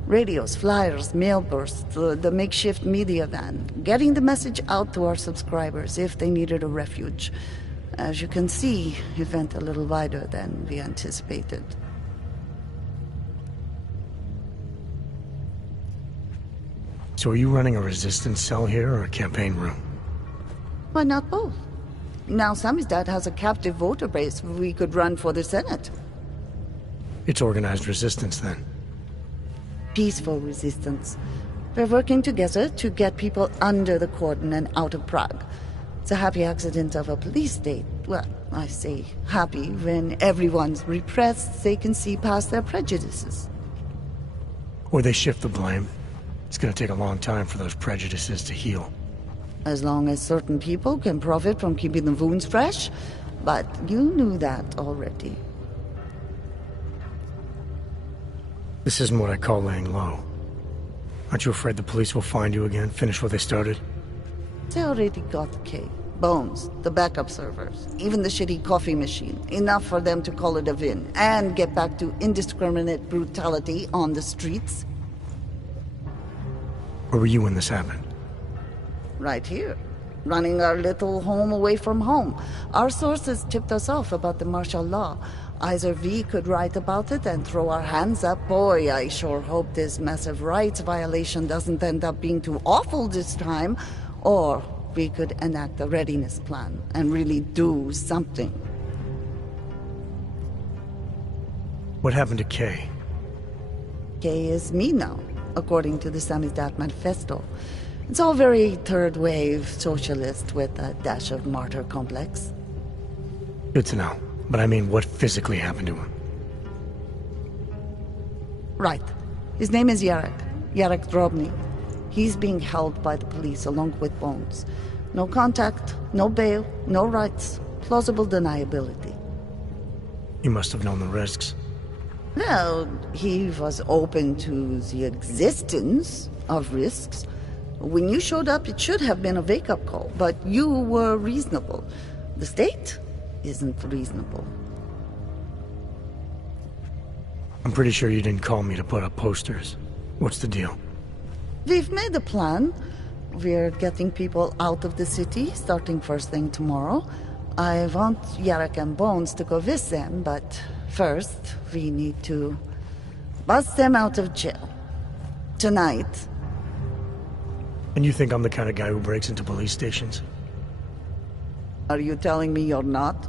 Radios, flyers, mail bursts, the makeshift media van, getting the message out to our subscribers if they needed a refuge. As you can see, it went a little wider than we anticipated. So are you running a resistance cell here or a campaign room? Why not both? Now Samizdat has a captive voter base we could run for the Senate. It's organized resistance, then. Peaceful resistance. We're working together to get people under the cordon and out of Prague. It's a happy accident of a police state. Well, I say happy when everyone's repressed, they can see past their prejudices. Or they shift the blame. It's gonna take a long time for those prejudices to heal. As long as certain people can profit from keeping the wounds fresh. But you knew that already. This isn't what I call laying low. Aren't you afraid the police will find you again, finish what they started? They already got K. Bones, the backup servers, even the shitty coffee machine. Enough for them to call it a win and get back to indiscriminate brutality on the streets. Where were you when this happened? Right here. Running our little home away from home. Our sources tipped us off about the martial law. Either we could write about it and throw our hands up. Boy, I sure hope this massive rights violation doesn't end up being too awful this time. Or we could enact a readiness plan and really do something. What happened to Kay? Kay is me now, according to the Samizdat Manifesto. It's all very third-wave socialist with a dash of martyr complex. Good to know. But I mean, what physically happened to him? Right. His name is Yarek. Yarek Drobny. He's being held by the police along with Bones. No contact, no bail, no rights. Plausible deniability. You must have known the risks. Well, he was open to the existence of risks. When you showed up, it should have been a wake-up call, but you were reasonable. The state isn't reasonable. I'm pretty sure you didn't call me to put up posters. What's the deal? We've made a plan. We're getting people out of the city, starting first thing tomorrow. I want Yarek and Bones to go with them, but first, we need to bust them out of jail. Tonight. And you think I'm the kind of guy who breaks into police stations? Are you telling me you're not?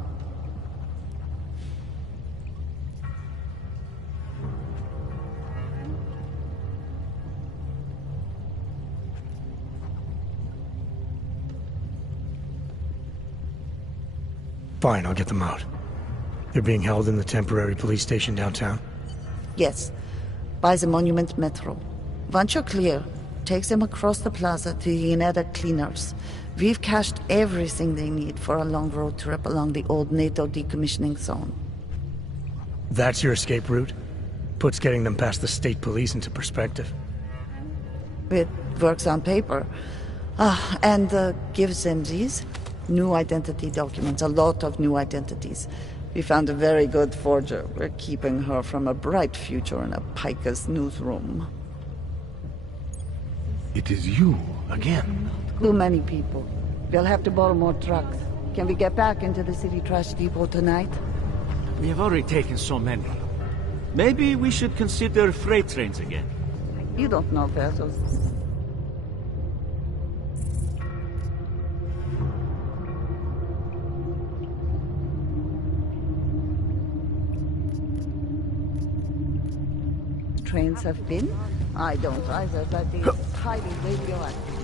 Fine, I'll get them out. They're being held in the temporary police station downtown? Yes. By the Monument Metro. Once you're clear, takes them across the plaza to the Ineda Cleaners. We've cached everything they need for a long road trip along the old NATO decommissioning zone. That's your escape route? Puts getting them past the state police into perspective. It works on paper. And gives them these new identity documents, a lot of new identities. We found a very good forger. We're keeping her from a bright future in a Picus newsroom. It is you, again. Too many people. We'll have to borrow more trucks. Can we get back into the city trash depot tonight? We have already taken so many. Maybe we should consider freight trains again. You don't know, Pesos. Trains have been? I don't either, but it's highly radioactive.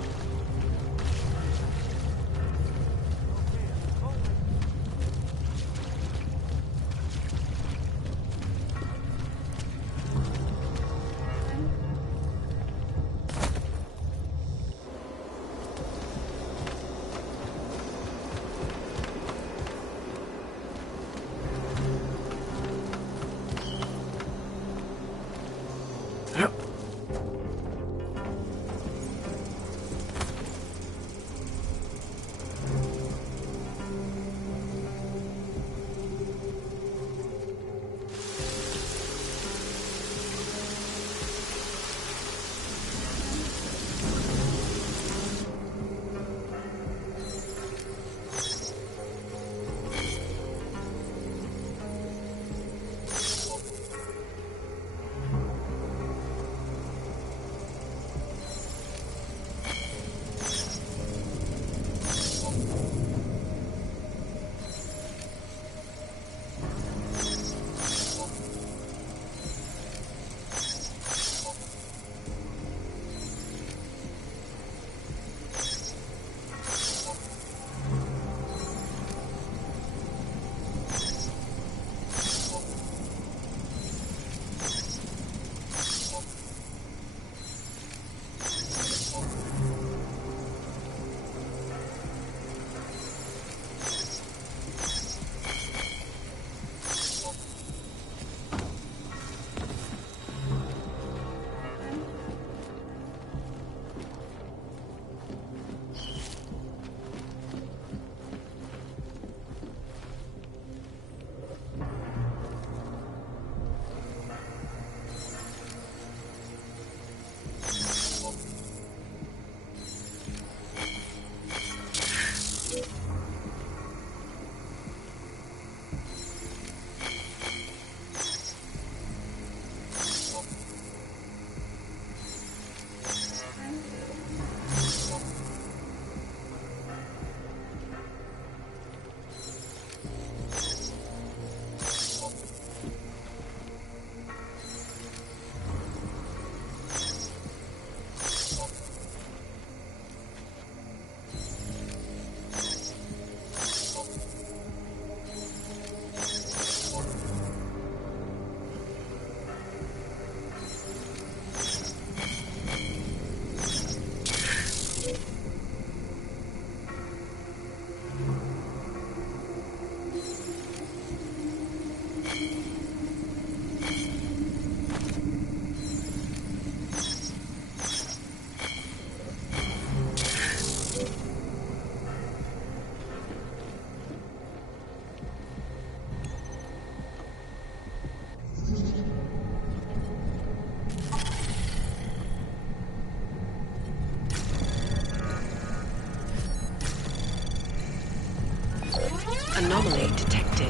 Anomaly detected.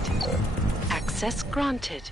Access granted.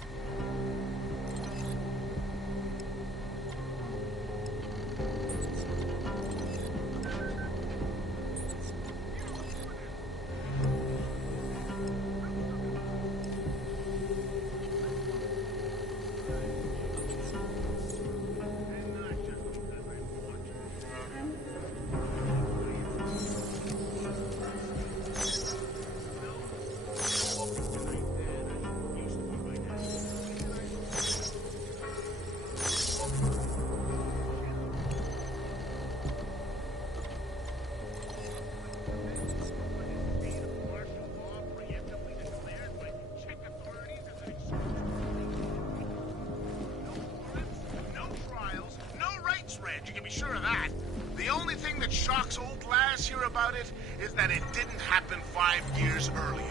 You can be sure of that. The only thing that shocks old lass here about it is that it didn't happen 5 years earlier.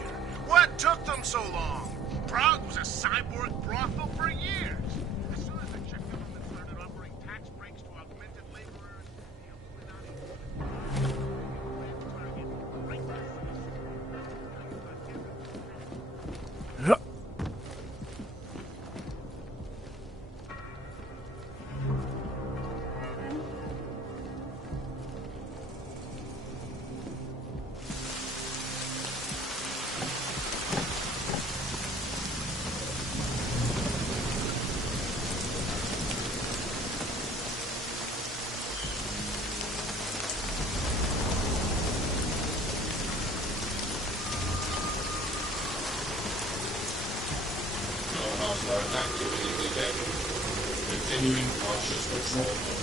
What took them so long? Prague was a cyborg brothel for years. As soon as the Czech government started offering tax breaks to augmented laborers, the activity detected. Continuing cautious patrol mode.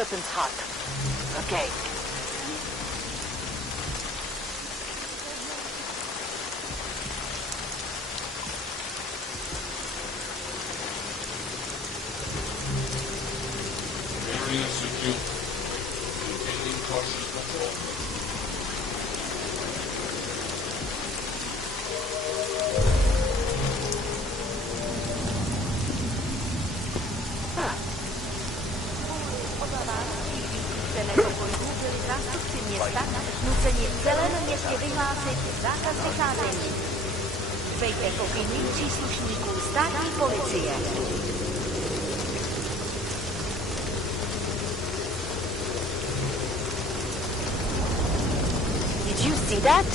Weapons hot. Okay. Area secure. Maintaining cautious patrol. Nuceni v celém městě vyhlásit zákaz vycházení. Dbejte pokyny příslušníků státní policie. Did you see that?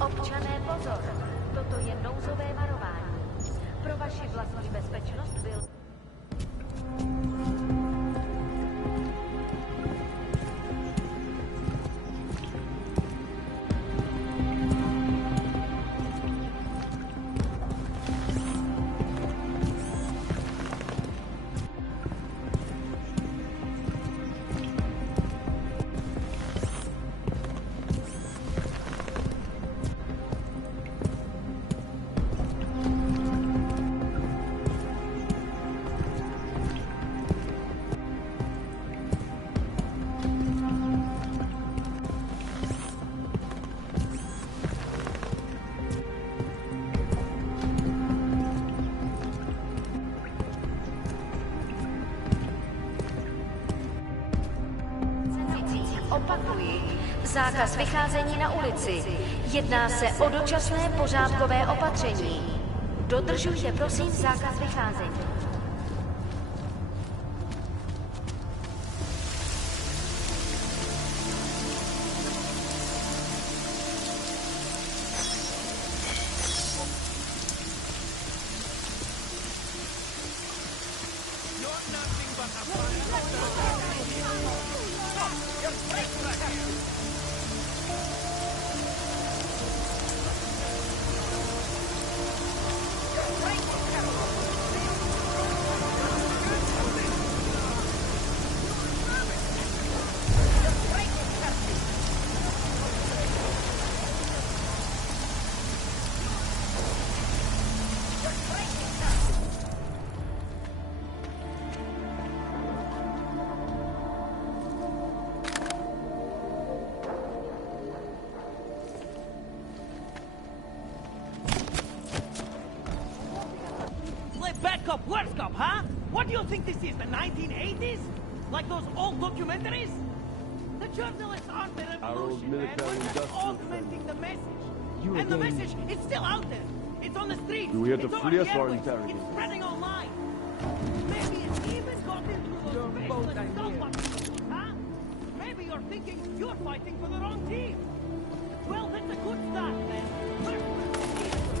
Občané, pozor! Toto je nouzové varování. Pro vaši vlastní bezpečnost byl... Opakuji, zákaz vycházení na ulici. Jedná se o dočasné pořádkové opatření. Dodržujte prosím zákaz vycházení. Bad cop, worst cop, huh? What do you think this is, the 1980s? Like those old documentaries? The journalists aren't the revolution, man. We're just augmenting the message. And the message, it's still out there. It's on the streets. You here to it's free over us or the airwaves. interrogate It's us? spreading online. Maybe it's even got into those faceless self-buttons, huh? Maybe you're thinking you're fighting for the wrong team. Well, that's a good start, man. First,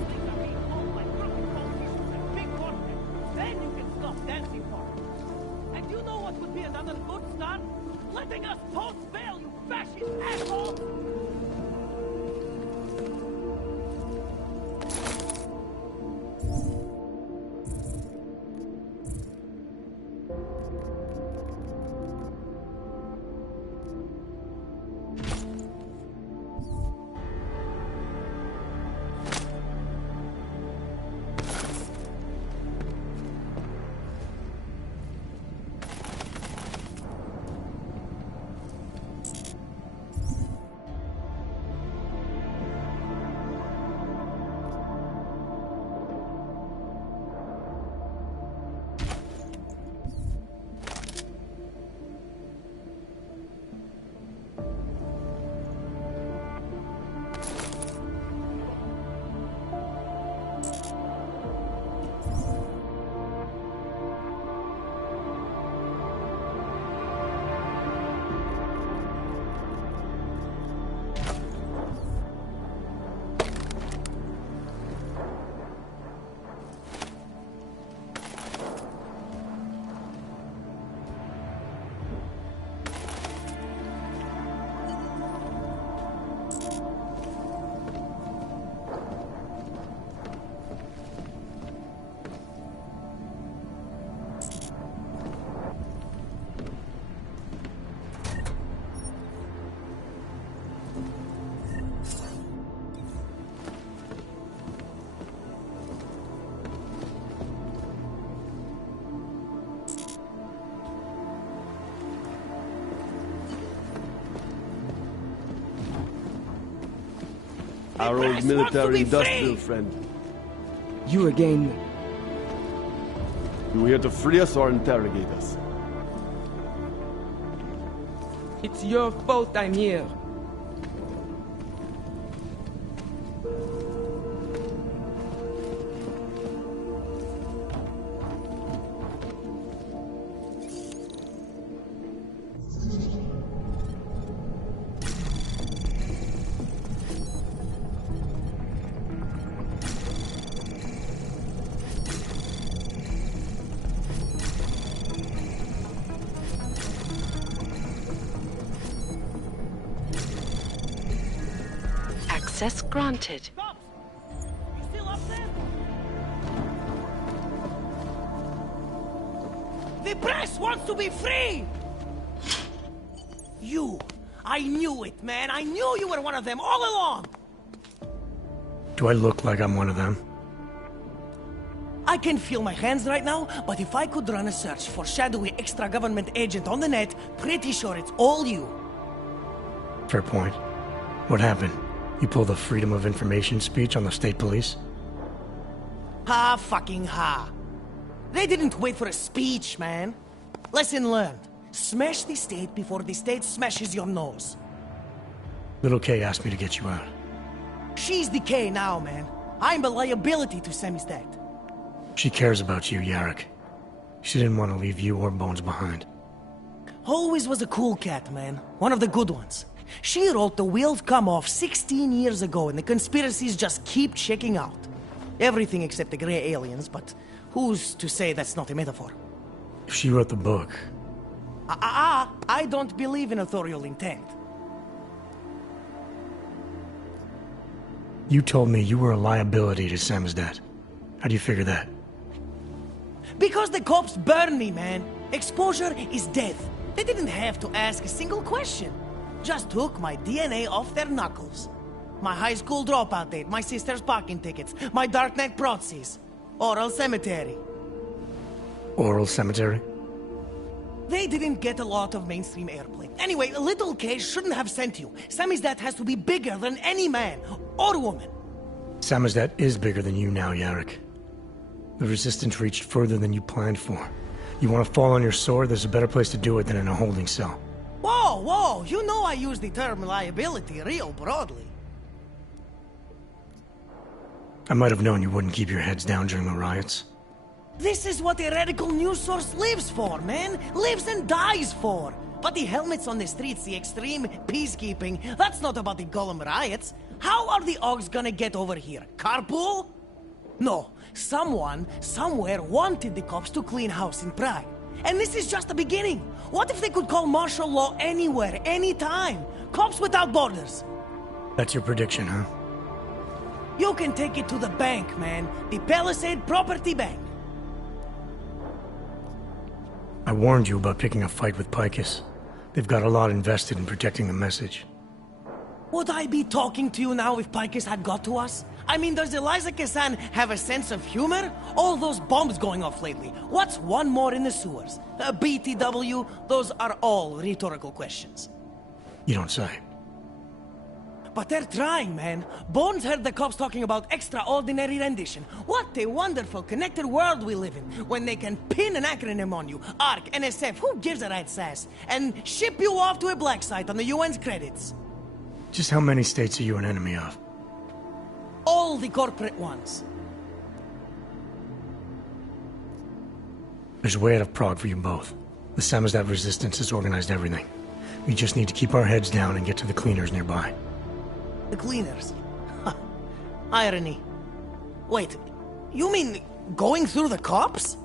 things are being told by crooked politicians and big corporates. Then you can stop dancing for it. And you know what would be another good start? Letting us post bail, you fascist asshole! Our old military-industrial friend. You again. You here to free us or interrogate us? It's your fault I'm here. Access granted. You still up there? The press wants to be free! You! I knew it, man! I knew you were one of them all along! Do I look like I'm one of them? I can feel my hands right now, but if I could run a search for shadowy extra-government agent on the net, pretty sure it's all you. Fair point. What happened? You pulled a Freedom of Information speech on the state police? Ha fucking ha. They didn't wait for a speech, man. Lesson learned. Smash the state before the state smashes your nose. Little K asked me to get you out. She's the K now, man. I'm a liability to Sammy's dad. She cares about you, Yarrick. She didn't want to leave you or Bones behind. Always was a cool cat, man. One of the good ones. She wrote the wheels come off 16 years ago and the conspiracies just keep checking out. Everything except the gray aliens, but who's to say that's not a metaphor? If she wrote the book... I don't believe in authorial intent. You told me you were a liability to Sam's dad. How do you figure that? Because the cops burn me, man. Exposure is death. They didn't have to ask a single question. Just took my DNA off their knuckles. My high school dropout date, my sister's parking tickets, my darknet proxies. Oral cemetery. Oral cemetery? They didn't get a lot of mainstream airplay. Anyway, Little K shouldn't have sent you. Sammy's dad has to be bigger than any man or woman. Sam's dad is bigger than you now, Yarrick. The Resistance reached further than you planned for. You want to fall on your sword, there's a better place to do it than in a holding cell. Whoa, whoa, you know I use the term liability real broadly. I might have known you wouldn't keep your heads down during the riots. This is what a radical news source lives for, man. Lives and dies for. But the helmets on the streets, the extreme peacekeeping, that's not about the Golem riots. How are the Augs gonna get over here? Carpool? No, someone, somewhere wanted the cops to clean house in Prague. And this is just the beginning. What if they could call martial law anywhere, anytime? Cops without borders. That's your prediction, huh? You can take it to the bank, man. The Palisade Property Bank. I warned you about picking a fight with Picus. They've got a lot invested in protecting the message. Would I be talking to you now if Picus had got to us? I mean, does Eliza Kazan have a sense of humor? All those bombs going off lately. What's one more in the sewers? BTW, those are all rhetorical questions. You don't say. But they're trying, man. Bones heard the cops talking about extraordinary rendition. What a wonderful, connected world we live in, when they can pin an acronym on you, ARC, NSF, who gives a rat's ass, and ship you off to a black site on the UN's credits. Just how many states are you an enemy of? All the corporate ones. There's a way out of Prague for you both. The Samizdat resistance has organized everything. We just need to keep our heads down and get to the cleaners nearby. The cleaners? Irony. Wait, you mean going through the cops?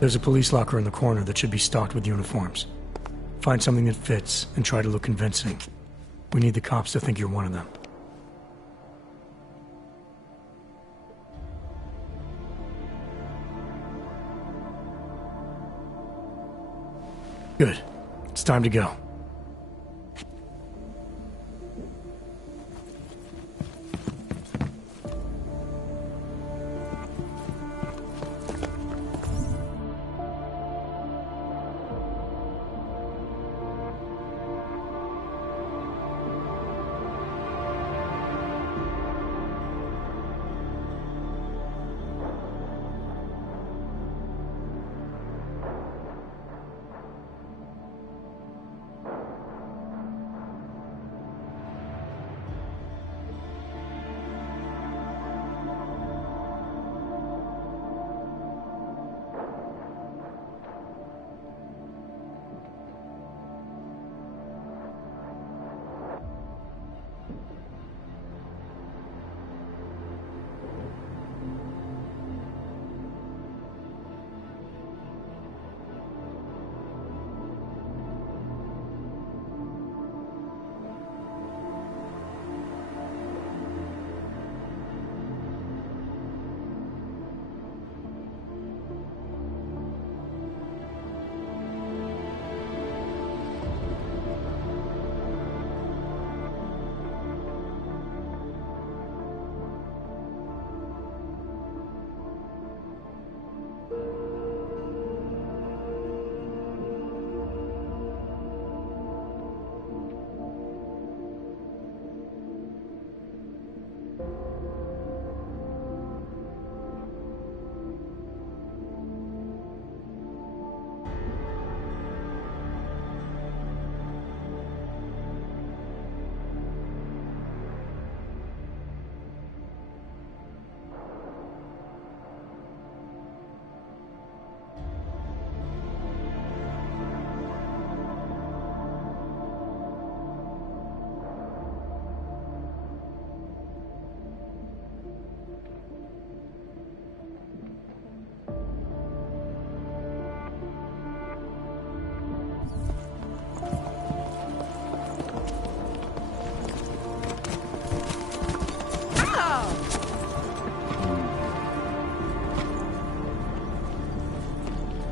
There's a police locker in the corner that should be stocked with uniforms. Find something that fits and try to look convincing. We need the cops to think you're one of them. Good. It's time to go.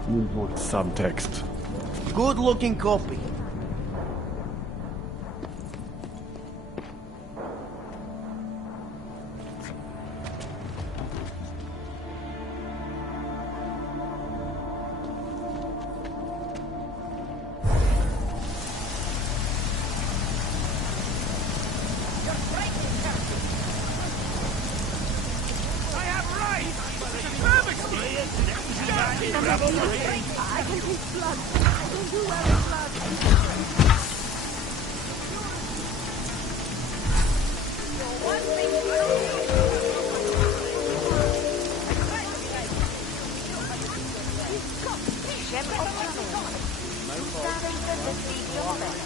Need more subtext. Good-looking copy. Všem občanům. Zůstávejte ve svých domovech.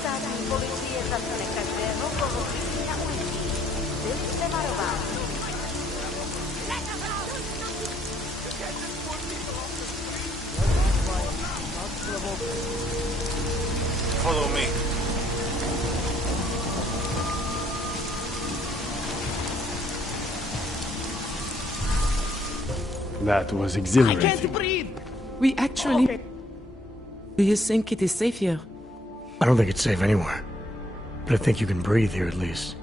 Státní policie zatkne každého, koho vidí na ulicích. Byli jste varováni. Follow me. That was exhilarating. I can't breathe! We actually... Okay. Do you think it is safe here? I don't think it's safe anywhere. But I think you can breathe here at least.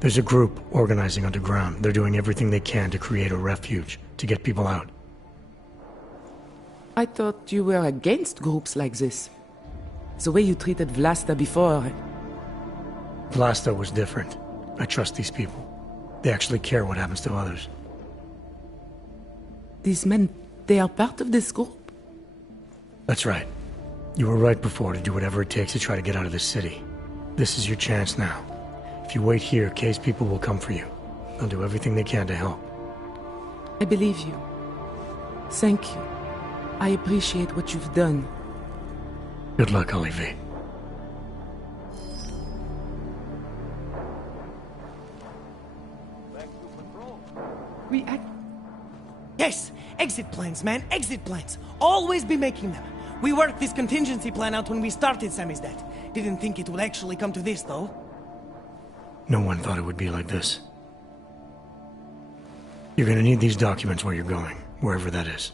There's a group organizing underground. They're doing everything they can to create a refuge, to get people out. I thought you were against groups like this. The way you treated Vlasta before. Vlasta was different. I trust these people. They actually care what happens to others. These men, they are part of this group? That's right. You were right before to do whatever it takes to try to get out of this city. This is your chance now. If you wait here, Kay's people will come for you. They'll do everything they can to help. I believe you. Thank you. I appreciate what you've done. Good luck, Olivier. Yes! Exit plans, man! Exit plans! Always be making them! We worked this contingency plan out when we started Sammy's death. Didn't think it would actually come to this, though. No one thought it would be like this. You're gonna need these documents where you're going, wherever that is.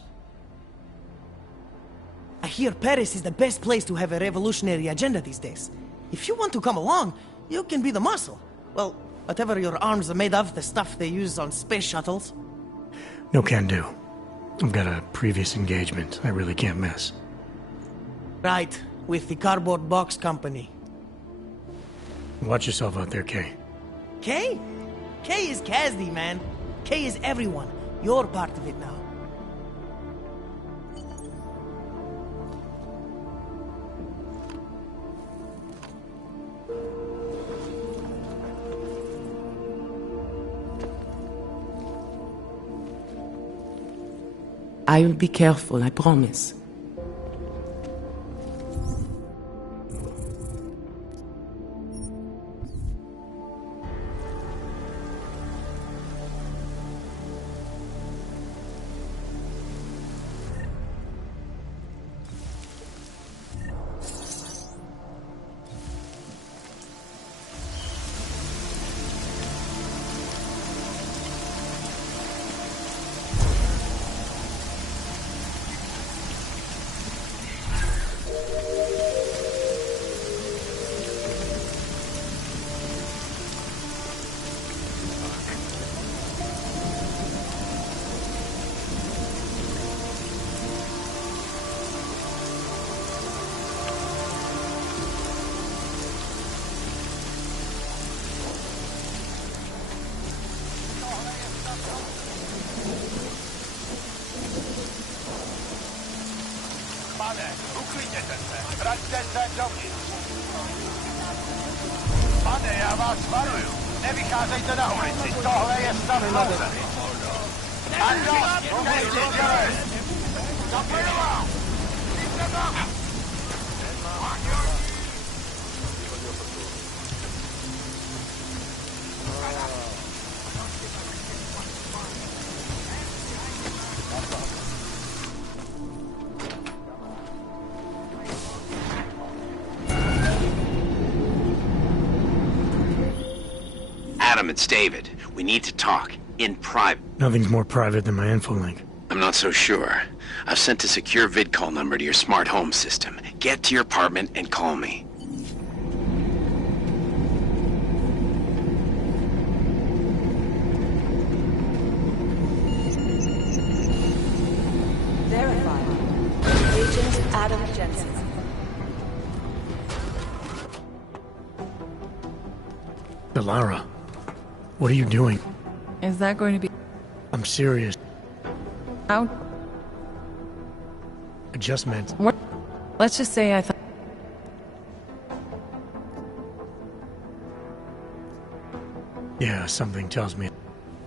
I hear Paris is the best place to have a revolutionary agenda these days. If you want to come along, you can be the muscle. Well, whatever your arms are made of, the stuff they use on space shuttles. No can do. I've got a previous engagement I really can't miss. Right, with the cardboard box company. Watch yourself out there, Kay. Kay? Kay is Kazdi, man. Kay is everyone. You're part of it now. I will be careful, I promise. Pane, uklidněte se, vraťte se dovnitř. Pane, já vás varuju, nevycházejte na ulici, tohle je stav nouze. A dost, umejte děle! Zapojil vám! Jděte tam! Adam, it's David. We need to talk. In private. Nothing's more private than my info link. I'm not so sure. I've sent a secure vid call number to your smart home system. Get to your apartment and call me. Verified. Agent Adam Jensen. Delara, what are you doing? Is that going to be... I'm serious. How? I just meant... What? Let's just say I thought... Yeah, something tells me...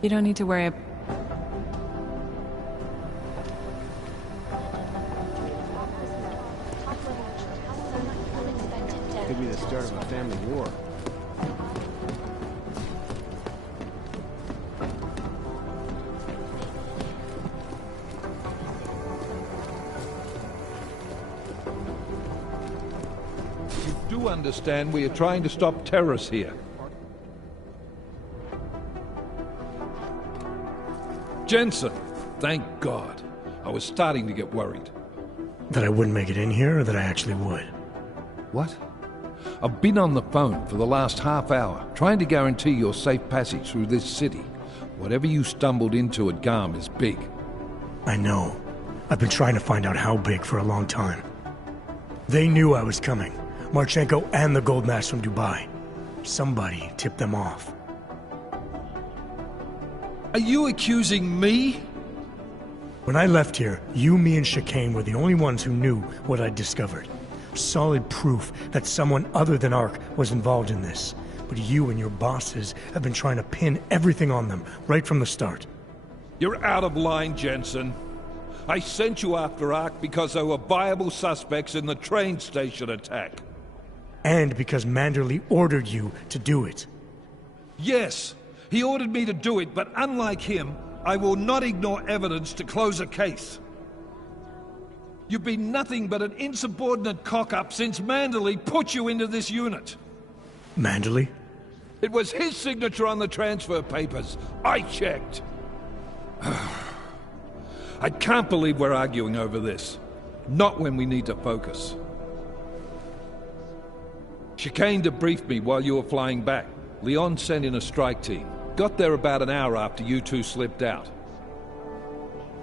You don't need to worry about... Could be the start of a family war. You do understand we are trying to stop terrorists here. Jensen! Thank God. I was starting to get worried. That I wouldn't make it in here, or that I actually would? What? I've been on the phone for the last half hour, trying to guarantee your safe passage through this city. Whatever you stumbled into at Garm is big. I know. I've been trying to find out how big for a long time. They knew I was coming. Marchenko and the gold mask from Dubai. Somebody tipped them off. Are you accusing me? When I left here, you, me, and Chicane were the only ones who knew what I'd discovered. Solid proof that someone other than Ark was involved in this. But you and your bosses have been trying to pin everything on them, right from the start. You're out of line, Jensen. I sent you after Ark because there were viable suspects in the train station attack. And because Manderley ordered you to do it. Yes, he ordered me to do it, but unlike him, I will not ignore evidence to close a case. You've been nothing but an insubordinate cock-up since Manderley put you into this unit. Manderley? It was his signature on the transfer papers. I checked. I can't believe we're arguing over this. Not when we need to focus. Chicane debriefed me while you were flying back. Leon sent in a strike team. Got there about an hour after you two slipped out.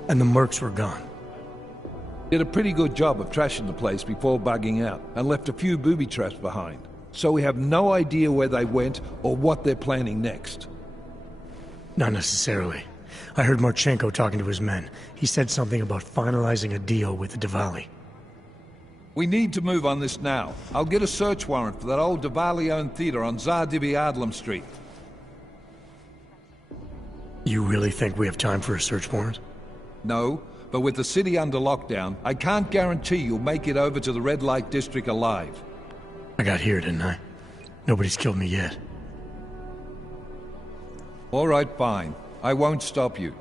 And the mercs were gone. Did a pretty good job of trashing the place before bugging out, and left a few booby traps behind. So we have no idea where they went or what they're planning next. Not necessarily. I heard Marchenko talking to his men. He said something about finalizing a deal with the Diwali. We need to move on this now. I'll get a search warrant for that old Diwali-owned theater on Tsar Dibi Adlam Street. You really think we have time for a search warrant? No, but with the city under lockdown, I can't guarantee you'll make it over to the Red Light District alive. I got here, didn't I? Nobody's killed me yet. All right, fine. I won't stop you.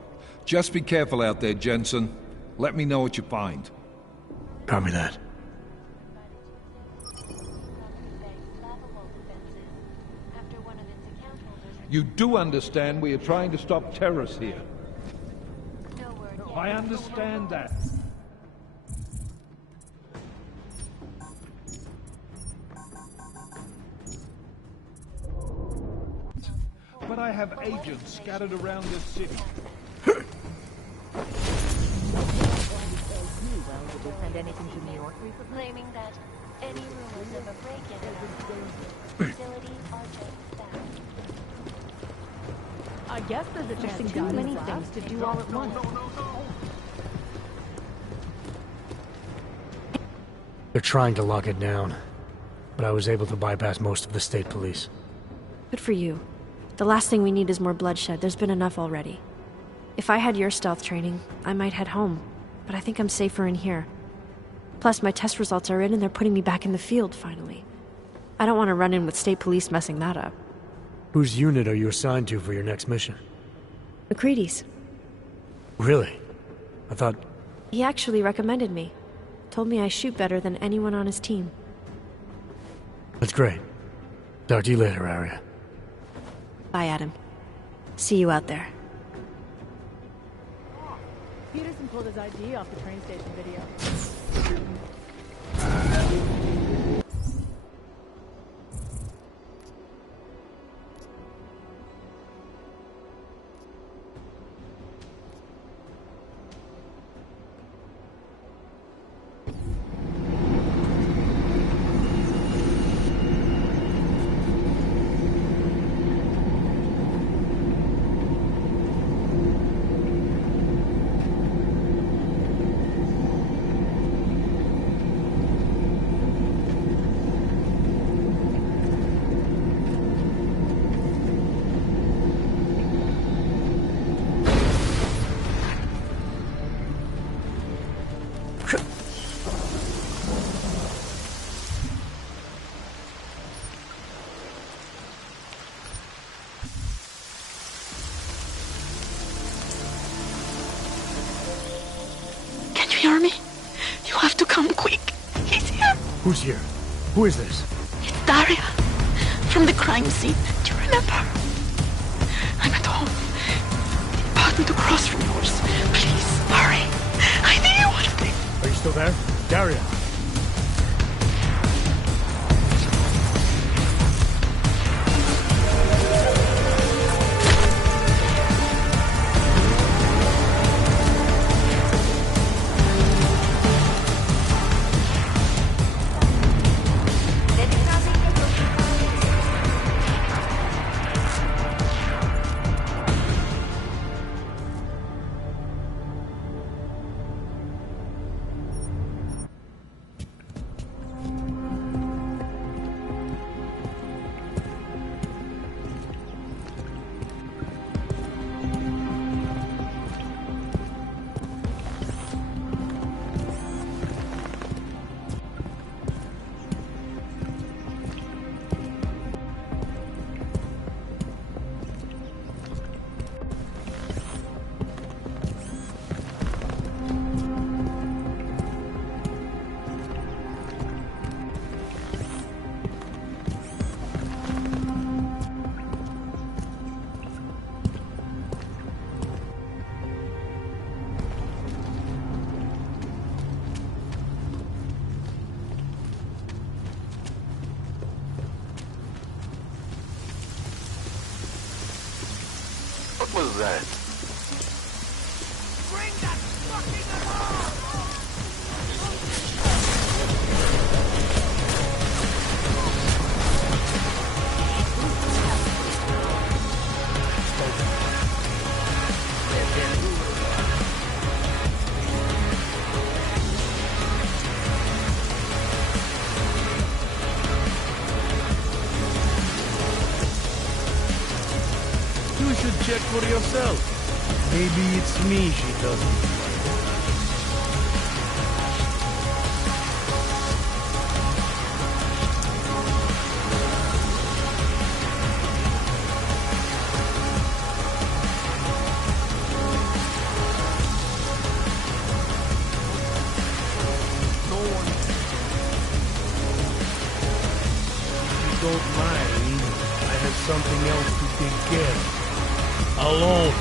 Just be careful out there, Jensen. Let me know what you find. Copy that. You do understand we are trying to stop terrorists here. I understand that. But I have agents scattered around this city. Did you send anything to New York claiming that any rumors of a break-in at the facility are just that? I guess there's a chance Too many things to do all at once. They're trying to lock it down, but I was able to bypass most of the state police. Good for you. The last thing we need is more bloodshed. There's been enough already. If I had your stealth training, I might head home, but I think I'm safer in here. Plus, my test results are in and they're putting me back in the field, finally. I don't want to run in with state police messing that up. Whose unit are you assigned to for your next mission? McCready's. Really? I thought... He actually recommended me. Told me I shoot better than anyone on his team. That's great. Talk to you later, Arya. Bye, Adam. See you out there. Peterson pulled his ID off the train station video. Hear me? You have to come quick. He's here. Who's here? Who is this? It's Daria. From the crime scene. Do you remember? I'm at home. The apartment across from yours. Please, hurry. I need you one thing. Are you still there? Daria. was that? Bring that fucking alarm! You should check for yourself. Maybe it's me she doesn't like. No one. If you don't mind, I have something else to take care of. Alone.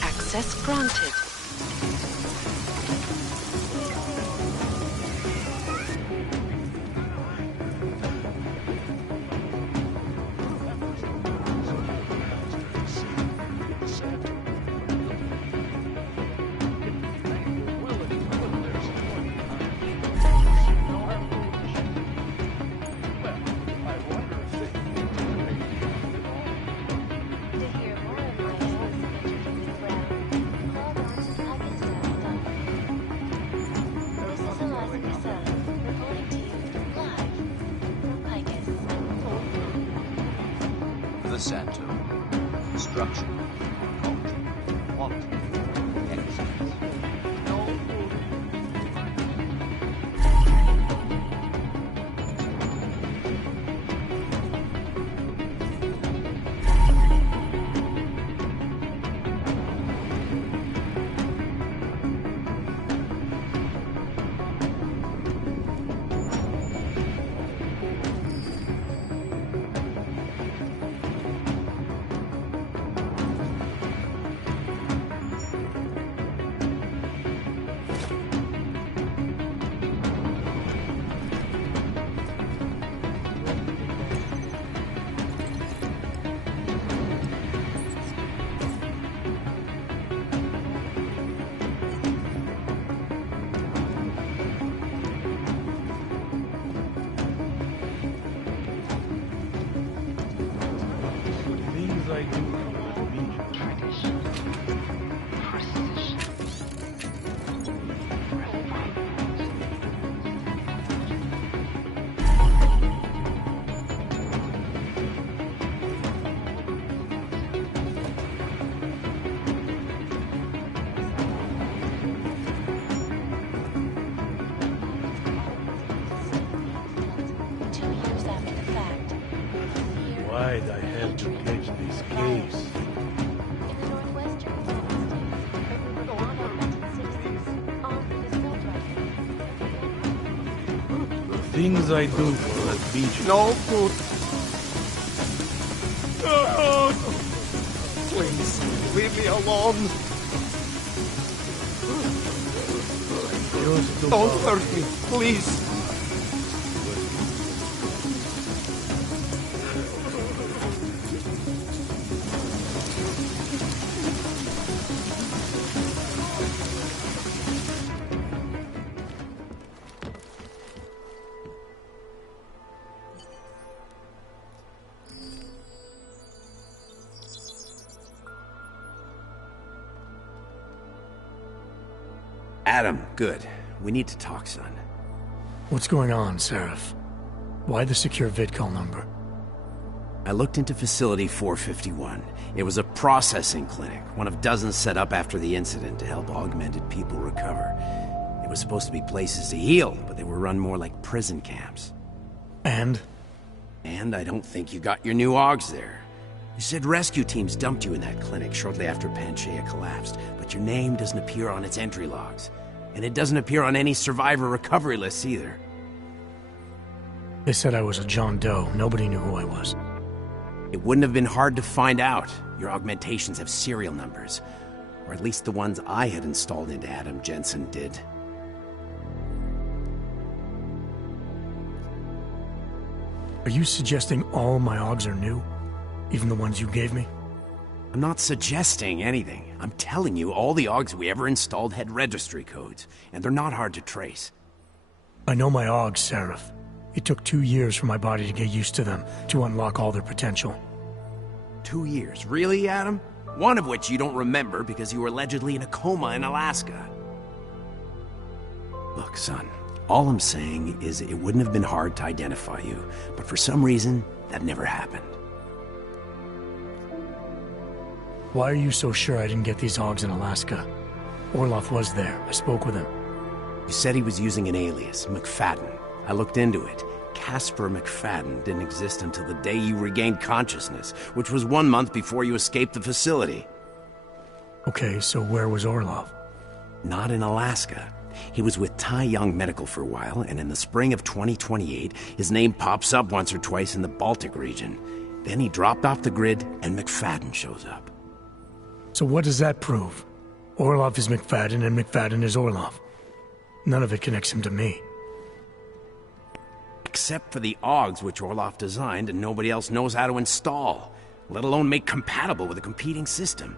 Access granted. The Santo. Structure. Culture. Quality. Excellence. I do for the Why'd I have to catch this case? The things I do for that beach. No good. Please, leave me alone. Don't hurt me, please. Adam, good. We need to talk, son. What's going on, Seraph? Why the secure vidcall number? I looked into Facility 451. It was a processing clinic, one of dozens set up after the incident to help augmented people recover. It was supposed to be places to heal, but they were run more like prison camps. And? And I don't think you got your new AUGs there. You said rescue teams dumped you in that clinic shortly after Panchaea collapsed, but your name doesn't appear on its entry logs. And it doesn't appear on any survivor recovery lists either. They said I was a John Doe. Nobody knew who I was. It wouldn't have been hard to find out. Your augmentations have serial numbers. Or at least the ones I had installed into Adam Jensen did. Are you suggesting all my AUGs are new? Even the ones you gave me? I'm not suggesting anything. I'm telling you, all the AUGs we ever installed had registry codes, and they're not hard to trace. I know my AUGs, Seraph. It took 2 years for my body to get used to them, to unlock all their potential. 2 years? Really, Adam? One of which you don't remember because you were allegedly in a coma in Alaska. Look, son, all I'm saying is it wouldn't have been hard to identify you, but for some reason, that never happened. Why are you so sure I didn't get these AUGs in Alaska? Orloff was there. I spoke with him. You said he was using an alias, McFadden. I looked into it. Casper McFadden didn't exist until the day you regained consciousness, which was 1 month before you escaped the facility. Okay, so where was Orloff? Not in Alaska. He was with Tai Young Medical for a while, and in the spring of 2028, his name pops up once or twice in the Baltic region. Then he dropped off the grid, and McFadden shows up. So what does that prove? Orloff is McFadden, and McFadden is Orloff. None of it connects him to me. Except for the AUGs which Orloff designed and nobody else knows how to install, let alone make compatible with a competing system.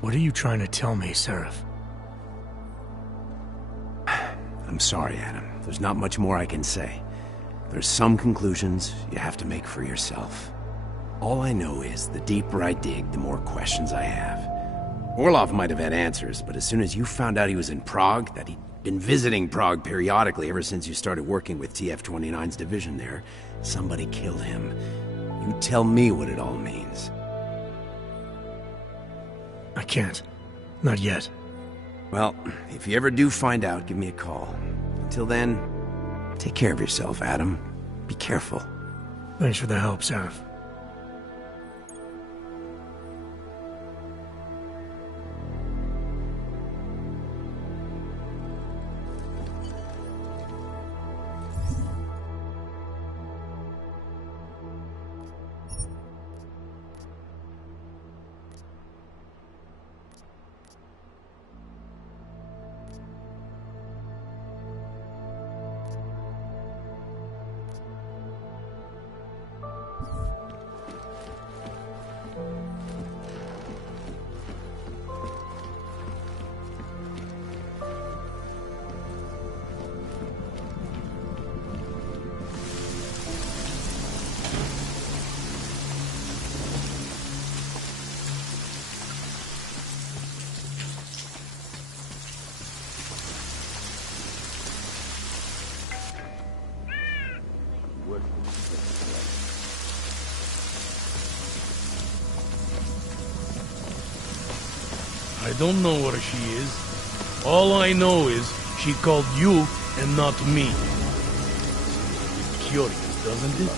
What are you trying to tell me, Seraph? I'm sorry, Adam. There's not much more I can say. There's some conclusions you have to make for yourself. All I know is the deeper I dig, the more questions I have. Orloff might have had answers, but as soon as you found out he was in Prague, that he'd been visiting Prague periodically ever since you started working with TF-29's division there, somebody killed him. You tell me what it all means. I can't. Not yet. Well, if you ever do find out, give me a call. Until then, take care of yourself, Adam. Be careful. Thanks for the help, Seraph. I don't know where she is. All I know is she called you and not me. Curious, doesn't it?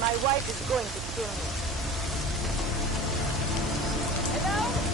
My wife is going to kill me. Hello?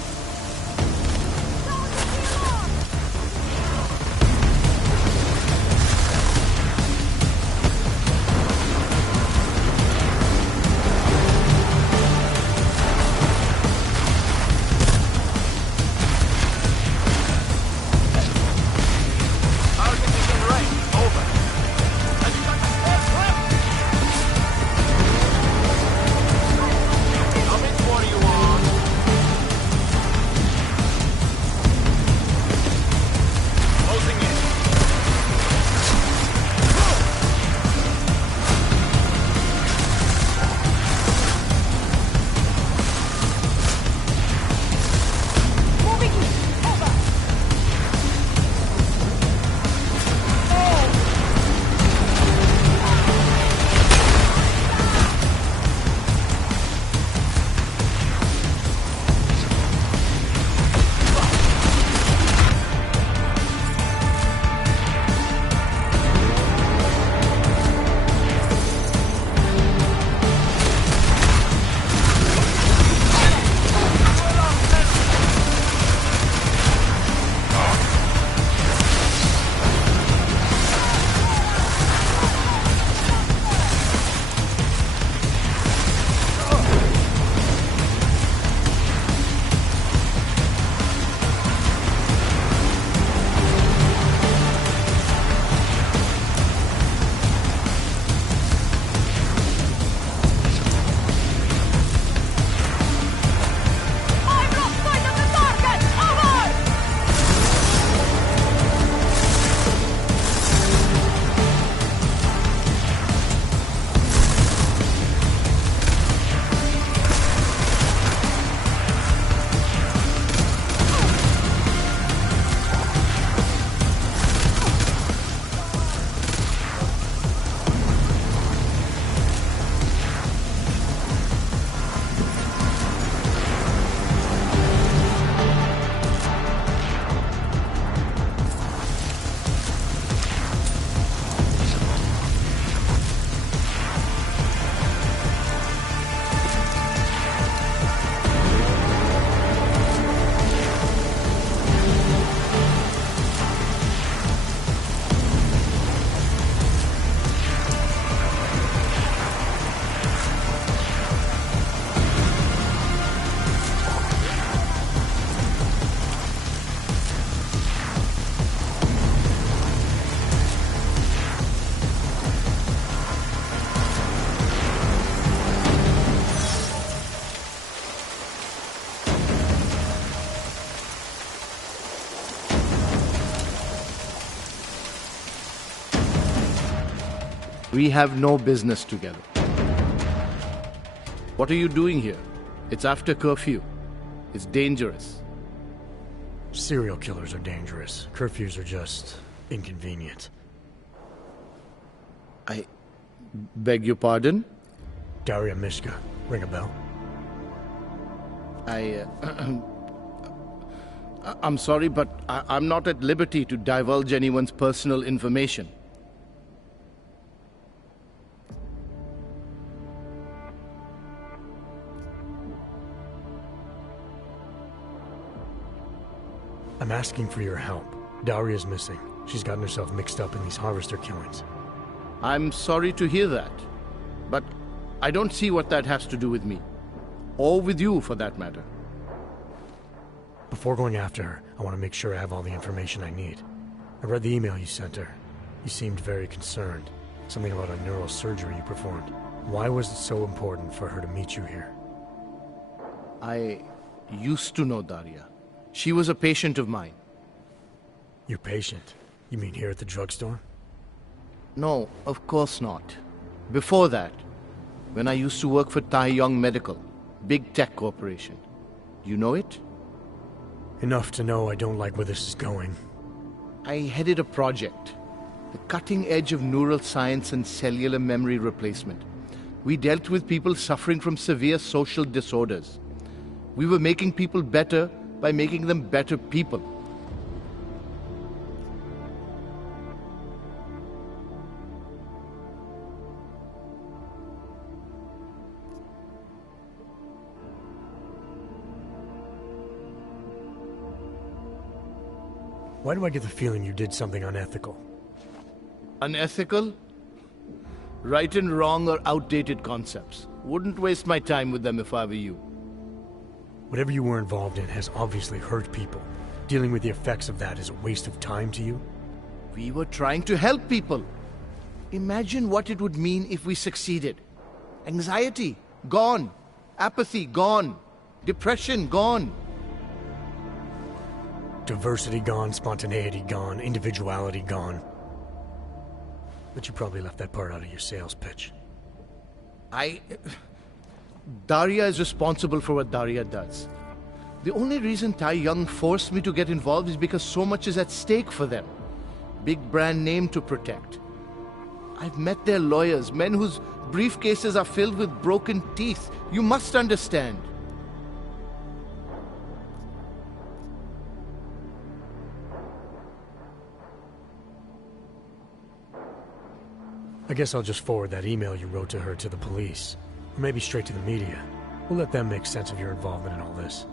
We have no business together. What are you doing here? It's after curfew. It's dangerous. Serial killers are dangerous. Curfews are just inconvenient. I beg your pardon? Daria Mishka. Ring a bell? I'm sorry, but I'm not at liberty to divulge anyone's personal information. I'm asking for your help. Daria's missing. She's gotten herself mixed up in these harvester killings. I'm sorry to hear that, but I don't see what that has to do with me. Or with you, for that matter. Before going after her, I want to make sure I have all the information I need. I read the email you sent her. You seemed very concerned. Something about a neurosurgery you performed. Why was it so important for her to meet you here? I used to know Daria. She was a patient of mine. Your patient? You mean here at the drugstore? No, of course not. Before that, when I used to work for Taeyong Medical, big tech corporation. You know it? Enough to know I don't like where this is going. I headed a project. The cutting edge of neural science and cellular memory replacement. We dealt with people suffering from severe social disorders. We were making people better by making them better people. Why do I get the feeling you did something unethical? Unethical? Right and wrong are outdated concepts. Wouldn't waste my time with them if I were you. Whatever you were involved in has obviously hurt people. Dealing with the effects of that is a waste of time to you? We were trying to help people. Imagine what it would mean if we succeeded. Anxiety, gone. Apathy, gone. Depression, gone. Diversity gone, spontaneity gone, individuality gone. But you probably left that part out of your sales pitch. Daria is responsible for what Daria does. The only reason Tai Young forced me to get involved is because so much is at stake for them. Big brand name to protect. I've met their lawyers, men whose briefcases are filled with broken teeth. You must understand. I guess I'll just forward that email you wrote to her to the police. Or maybe straight to the media. We'll let them make sense of your involvement in all this.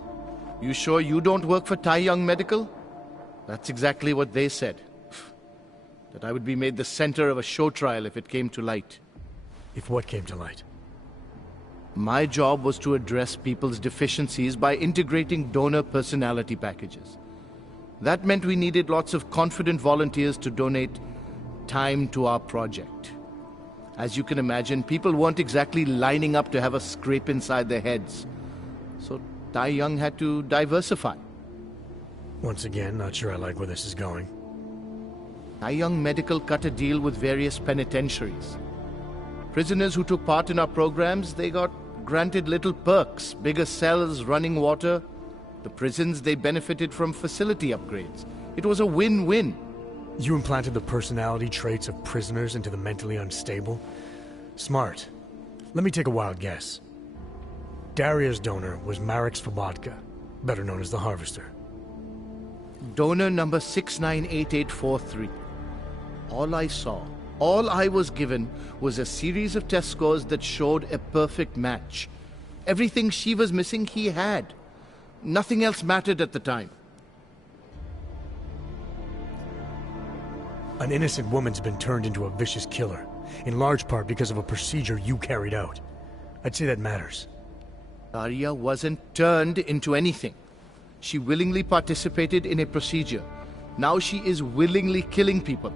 You sure you don't work for Tai Young Medical? That's exactly what they said. That I would be made the center of a show trial if it came to light. If what came to light? My job was to address people's deficiencies by integrating donor personality packages. That meant we needed lots of confident volunteers to donate time to our project. As you can imagine, people weren't exactly lining up to have a scrape inside their heads. So Tai Young had to diversify. Once again, not sure I like where this is going. Tai Young Medical cut a deal with various penitentiaries. Prisoners who took part in our programs, they got granted little perks, bigger cells, running water. The prisons, they benefited from facility upgrades. It was a win-win. You implanted the personality traits of prisoners into the mentally unstable? Smart. Let me take a wild guess. Daria's donor was Marek Svobotka, better known as the Harvester. Donor number 698843. All I saw, all I was given, was a series of test scores that showed a perfect match. Everything she was missing, he had. Nothing else mattered at the time. An innocent woman's been turned into a vicious killer, in large part because of a procedure you carried out. I'd say that matters. Daria wasn't turned into anything. She willingly participated in a procedure. Now she is willingly killing people.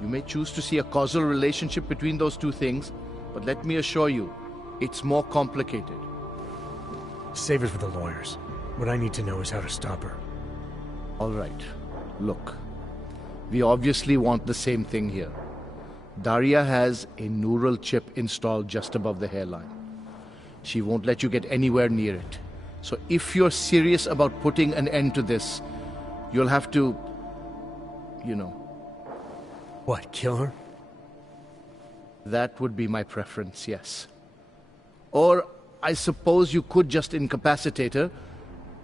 You may choose to see a causal relationship between those two things, but let me assure you, it's more complicated. Save it for the lawyers. What I need to know is how to stop her. All right. Look. We obviously want the same thing here. Daria has a neural chip installed just above the hairline. She won't let you get anywhere near it. So if you're serious about putting an end to this, you'll have to, you know. What, kill her? That would be my preference, yes. Or I suppose you could just incapacitate her,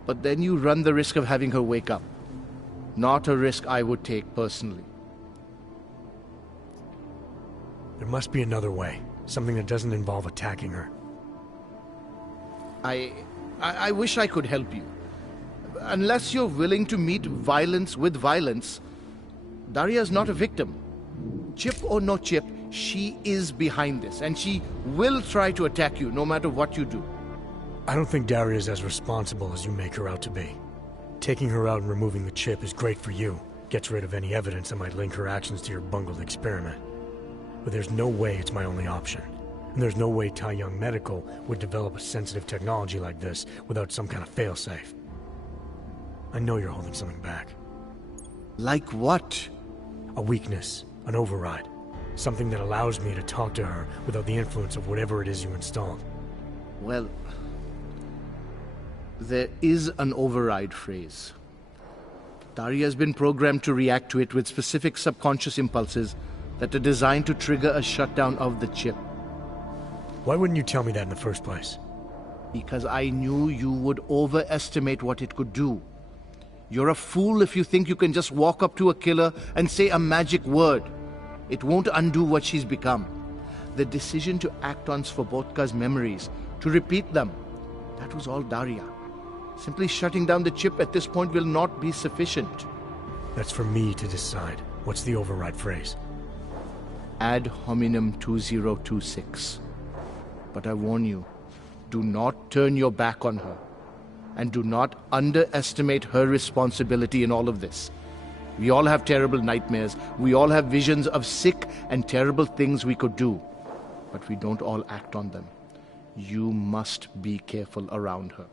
but then you run the risk of having her wake up. Not a risk I would take personally. There must be another way. Something that doesn't involve attacking her. I wish I could help you. Unless you're willing to meet violence with violence, Daria's not a victim. Chip or no chip, she is behind this, and she will try to attack you no matter what you do. I don't think Daria's as responsible as you make her out to be. Taking her out and removing the chip is great for you. Gets rid of any evidence that might link her actions to your bungled experiment. But there's no way it's my only option. And there's no way Tai Young Medical would develop a sensitive technology like this without some kind of failsafe. I know you're holding something back. Like what? A weakness, an override. Something that allows me to talk to her without the influence of whatever it is you installed. Well, there is an override phrase. Daria has been programmed to react to it with specific subconscious impulses that are designed to trigger a shutdown of the chip. Why wouldn't you tell me that in the first place? Because I knew you would overestimate what it could do. You're a fool if you think you can just walk up to a killer and say a magic word. It won't undo what she's become. The decision to act on Svobodka's memories, to repeat them, that was all Daria. Simply shutting down the chip at this point will not be sufficient. That's for me to decide. What's the override phrase? Ad hominem 2026. But I warn you, do not turn your back on her. And do not underestimate her responsibility in all of this. We all have terrible nightmares. We all have visions of sick and terrible things we could do. But we don't all act on them. You must be careful around her.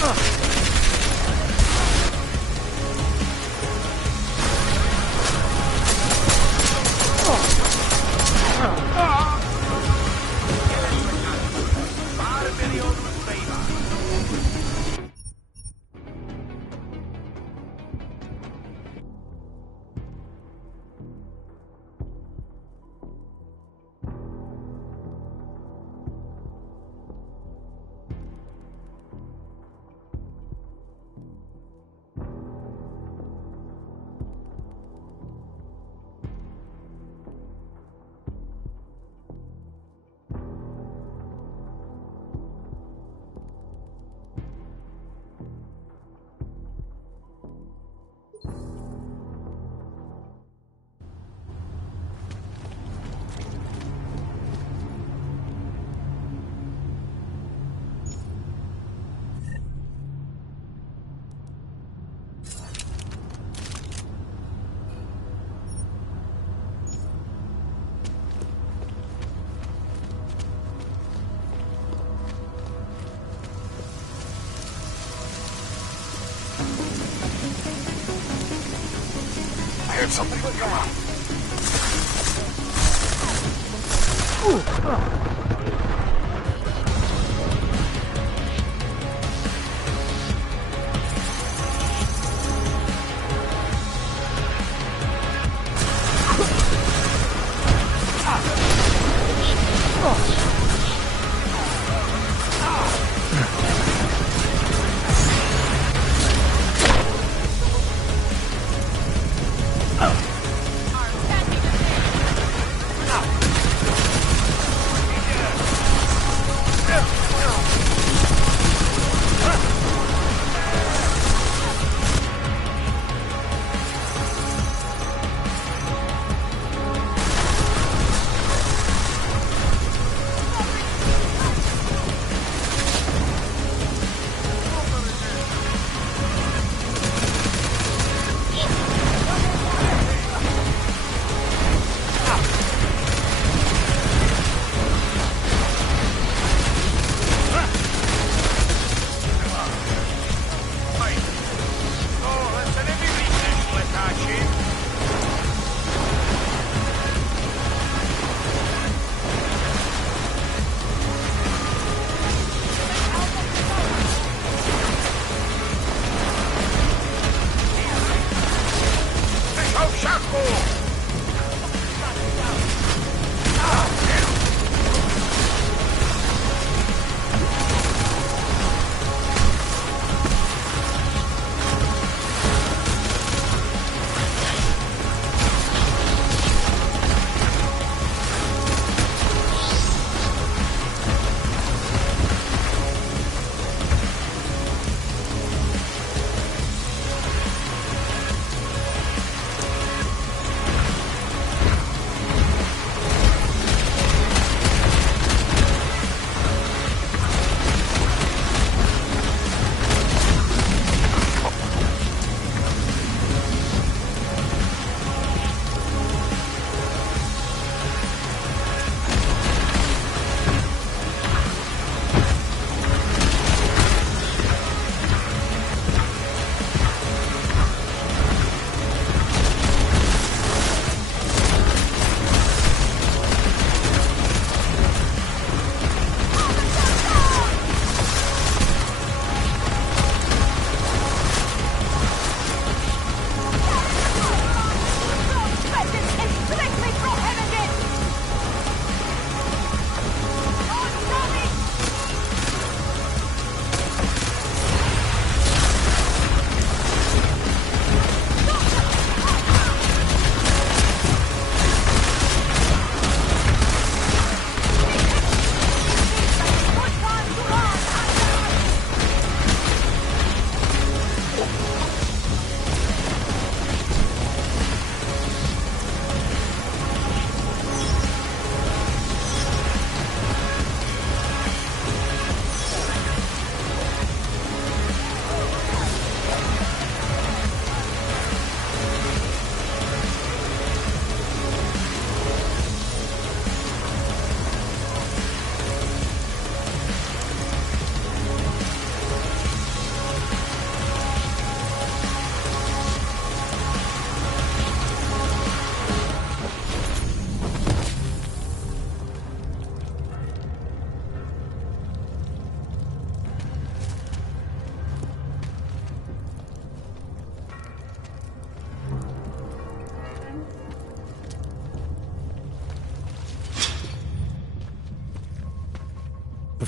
I heard something. Come on.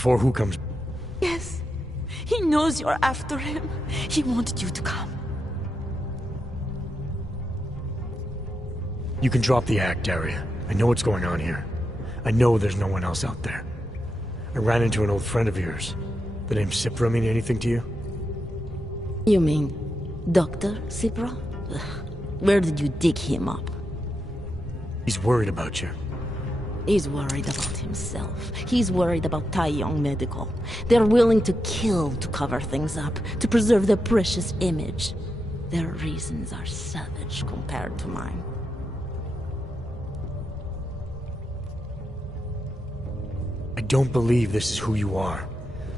Before who comes? Yes. He knows you're after him. He wanted you to come. You can drop the act, Daria. I know what's going on here. I know there's no one else out there. I ran into an old friend of yours. The name Cipra mean anything to you? You mean Dr. Cipra? Where did you dig him up? He's worried about you. He's worried about himself. He's worried about Tai Yong Medical. They're willing to kill to cover things up, to preserve their precious image. Their reasons are savage compared to mine. I don't believe this is who you are.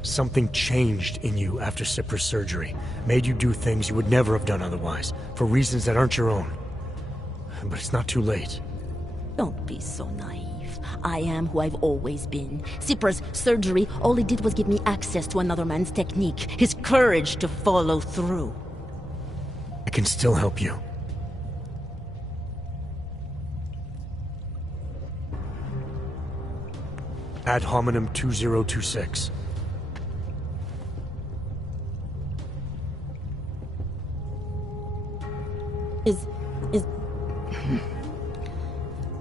Something changed in you after Cipra's surgery. Made you do things you would never have done otherwise, for reasons that aren't your own. But it's not too late. Don't be so naive. I am who I've always been. Cipra's surgery, all it did was give me access to another man's technique, his courage to follow through. I can still help you. Ad hominem 2026.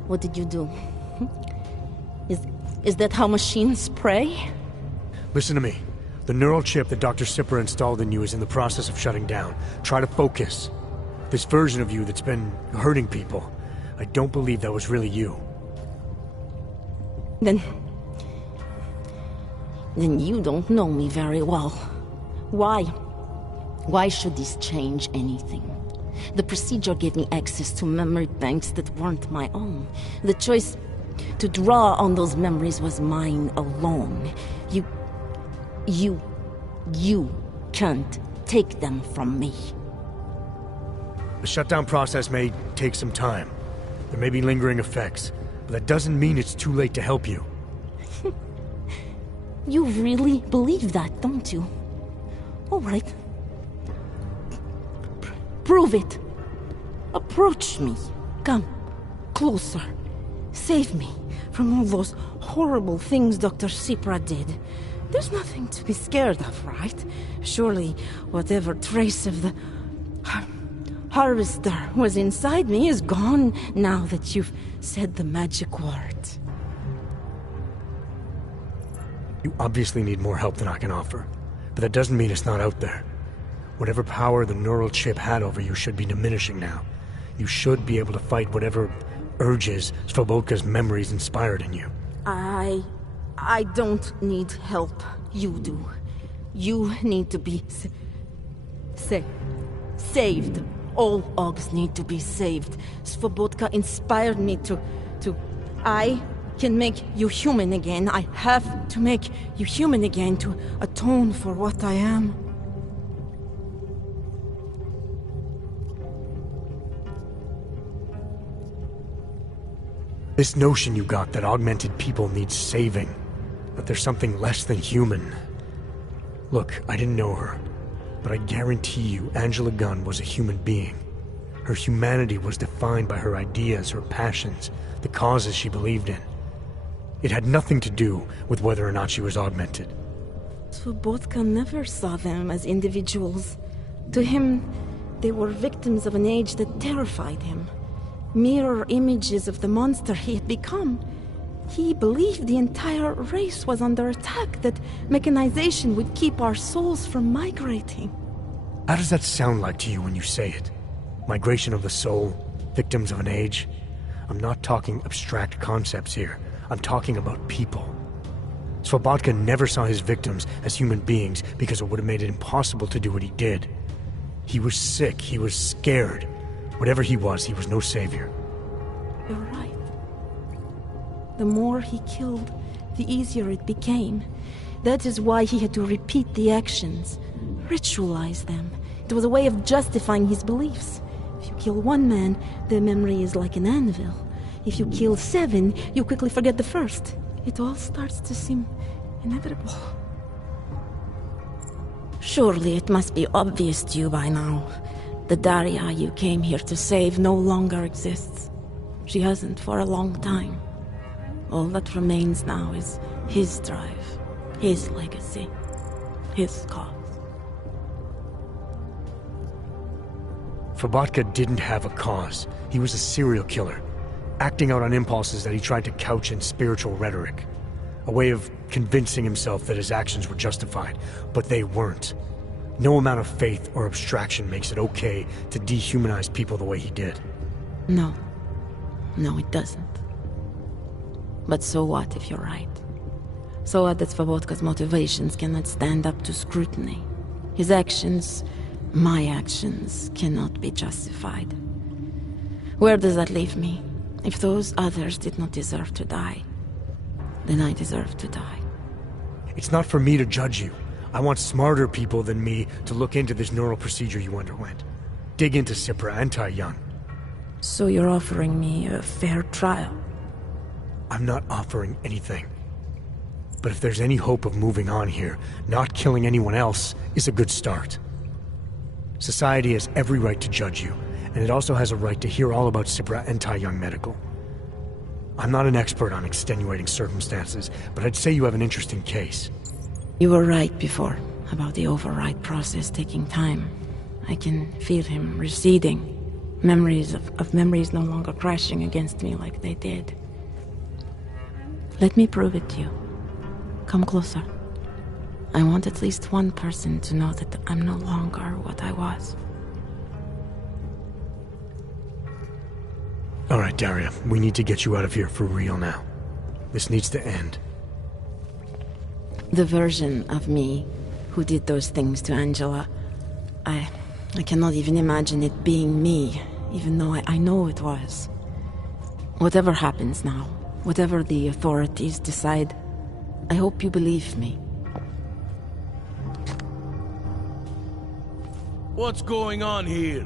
What did you do? Is that how machines pray? Listen to me. The neural chip that Dr. Cipra installed in you is in the process of shutting down. Try to focus. This version of you that's been hurting people, I don't believe that was really you. Then you don't know me very well. Why? Why should this change anything? The procedure gave me access to memory banks that weren't my own. The choice to draw on those memories was mine alone. You can't take them from me. The shutdown process may take some time. There may be lingering effects, but that doesn't mean it's too late to help you. You really believe that, don't you? All right. Prove it. Approach me. Come closer. Save me from all those horrible things Dr. Cipra did. There's nothing to be scared of, right? Surely whatever trace of the harvester was inside me is gone now that you've said the magic word. You obviously need more help than I can offer, but that doesn't mean it's not out there. Whatever power the neural chip had over you should be diminishing now. You should be able to fight whatever urges Svobodka's memories inspired in you. I don't need help. You do. You need to be saved. All Ogs need to be saved. Svobodka inspired me to... I can make you human again. I have to make you human again to atone for what I am. This notion you got that augmented people need saving, that there's something less than human. Look, I didn't know her, but I guarantee you Angela Gunn was a human being. Her humanity was defined by her ideas, her passions, the causes she believed in. It had nothing to do with whether or not she was augmented. Svobodka never saw them as individuals. To him, they were victims of an age that terrified him. Mirror images of the monster he had become. He believed the entire race was under attack, that mechanization would keep our souls from migrating. How does that sound like to you when you say it? Migration of the soul, victims of an age? I'm not talking abstract concepts here. I'm talking about people. Svobodka never saw his victims as human beings because it would have made it impossible to do what he did. He was sick, he was scared. Whatever he was no savior. You're right. The more he killed, the easier it became. That is why he had to repeat the actions, ritualize them. It was a way of justifying his beliefs. If you kill one man, the memory is like an anvil. If you kill 7, you quickly forget the first. It all starts to seem inevitable. Surely it must be obvious to you by now. The Daria you came here to save no longer exists. She hasn't for a long time. All that remains now is his drive, His legacy. His cause. Fabatka didn't have a cause. He was a serial killer, acting out on impulses that he tried to couch in spiritual rhetoric. A way of convincing himself that his actions were justified, but they weren't. No amount of faith or abstraction makes it okay to dehumanize people the way he did. No. No, it doesn't. But so what if you're right? So what that Svobodka's motivations cannot stand up to scrutiny? His actions, my actions, cannot be justified. Where does that leave me? If those others did not deserve to die, then I deserve to die. It's not for me to judge you. I want smarter people than me to look into this neural procedure you underwent. Dig into Cipra and Tai Young. So you're offering me a fair trial? I'm not offering anything. But if there's any hope of moving on here, not killing anyone else is a good start. Society has every right to judge you, and it also has a right to hear all about Cipra and Tai Young Medical. I'm not an expert on extenuating circumstances, but I'd say you have an interesting case. You were right before, about the override process taking time. I can feel him receding. Memories of memories no longer crashing against me like they did. Let me prove it to you. Come closer. I want at least one person to know that I'm no longer what I was. All right, Daria, we need to get you out of here for real now. This needs to end. The version of me who did those things to Angela, I cannot even imagine it being me, even though I know it was. Whatever happens now, whatever the authorities decide, I hope you believe me. What's going on here?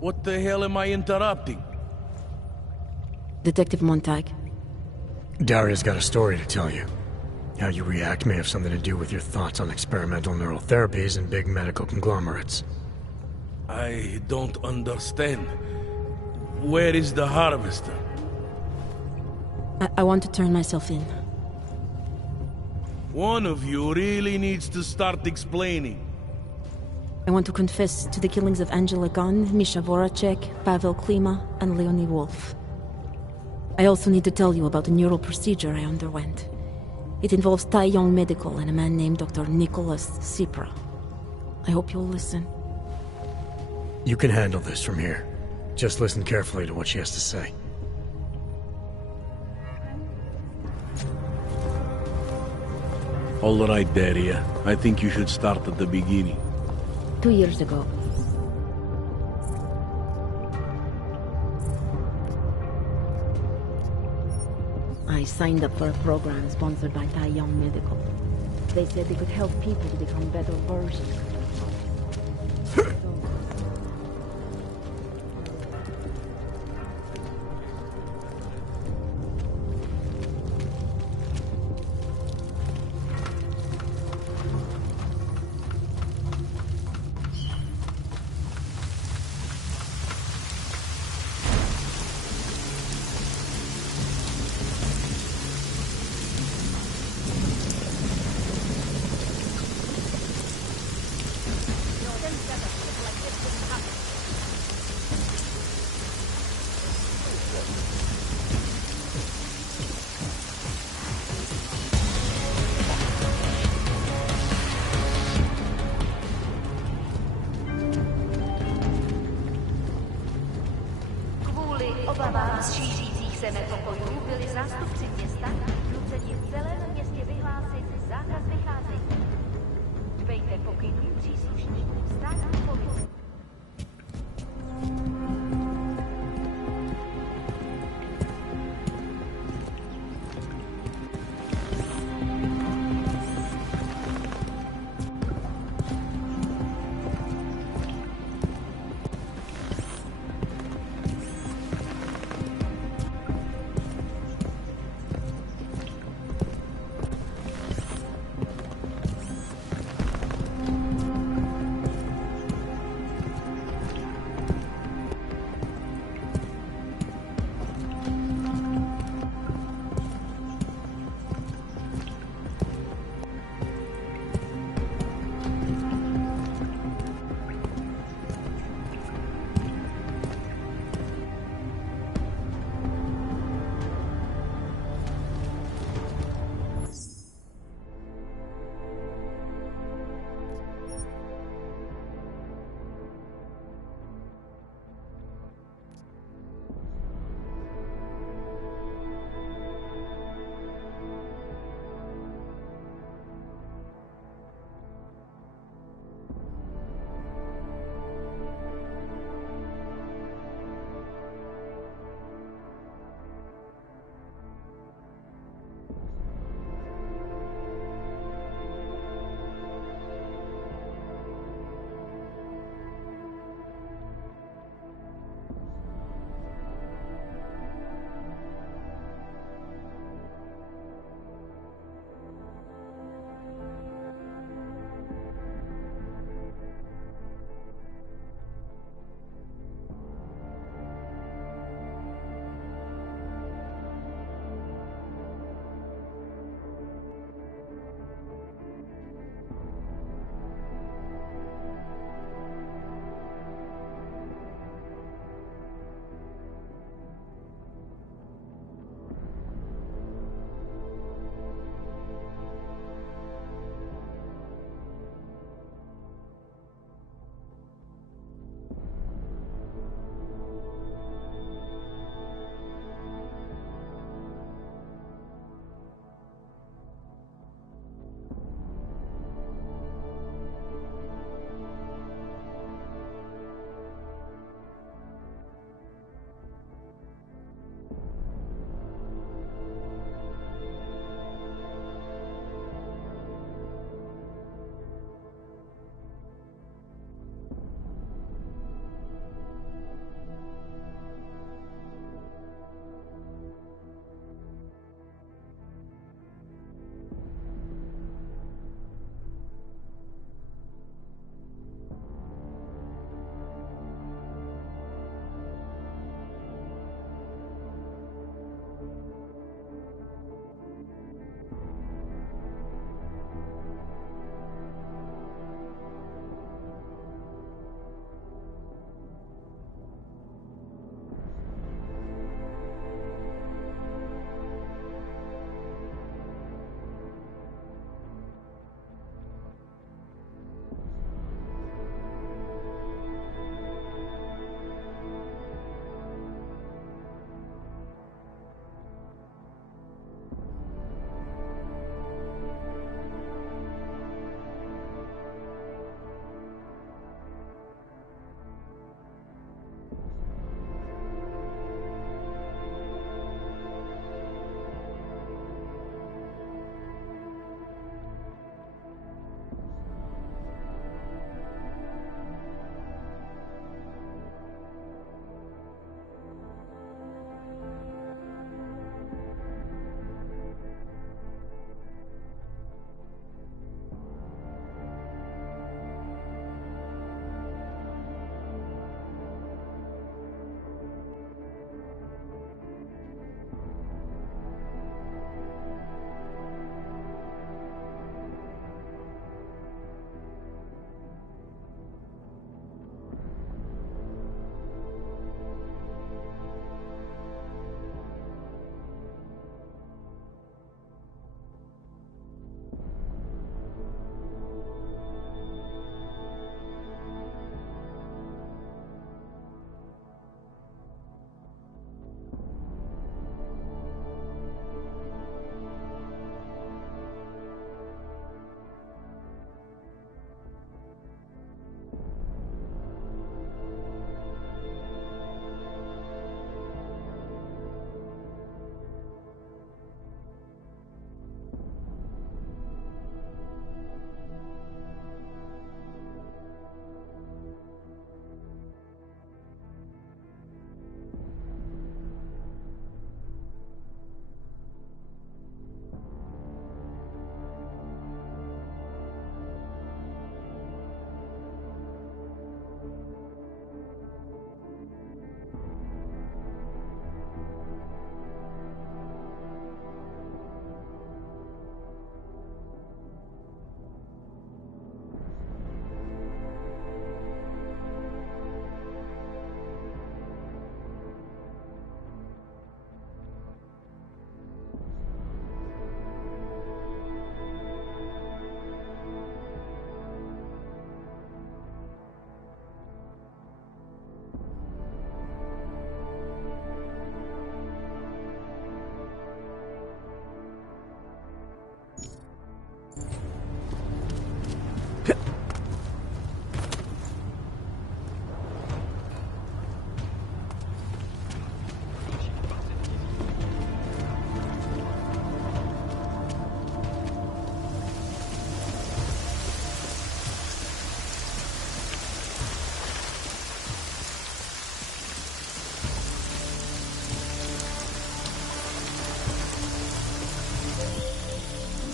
What the hell am I interrupting? Detective Montag. Daria's got a story to tell you. How you react may have something to do with your thoughts on experimental neural therapies and big medical conglomerates. I don't understand. Where is the harvester? I want to turn myself in. One of you really needs to start explaining. I want to confess to the killings of Angela Gunn, Misha Voracek, Pavel Klima, and Leonie Wolf. I also need to tell you about the neural procedure I underwent. It involves Tai Young Medical and a man named Dr. Nicholas Cipra. I hope you'll listen. You can handle this from here. Just listen carefully to what she has to say. All right, Daria. I think you should start at the beginning. 2 years ago. I signed up for a program sponsored by Tai Young Medical. They said they could help people to become better versions of themselves. obavám z šířících se nepokojů byli zástupci města nuceni v celém městě vyhlásit zákaz vycházení. Dbejte pokynů příslušníků státní policie.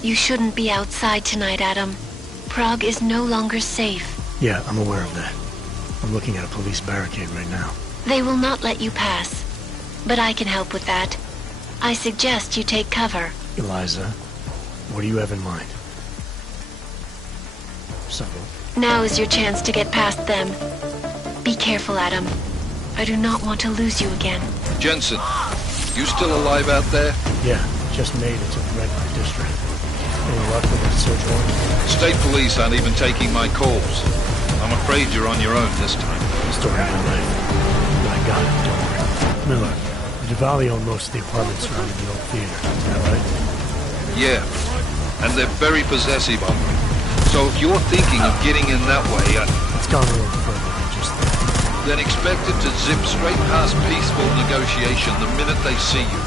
You shouldn't be outside tonight, Adam. Prague is no longer safe. Yeah, I'm aware of that. I'm looking at a police barricade right now. They will not let you pass. But I can help with that. I suggest you take cover. Eliza, what do you have in mind? Subtle. Now is your chance to get past them. Be careful, Adam. I do not want to lose you again. Jensen, you still alive out there? Yeah, just made it to the Red Light District. Any luck with the search warrant? State police aren't even taking my calls. I'm afraid you're on your own this time. Story of my life. But I got it, don't worry. Miller, the Diwali own most of the apartments surrounding the old theater. Is that right? Yeah, and they're very possessive of them. So if you're thinking of getting in that way, it's gone a little further than just that. Then expect it to zip straight past peaceful negotiation the minute they see you.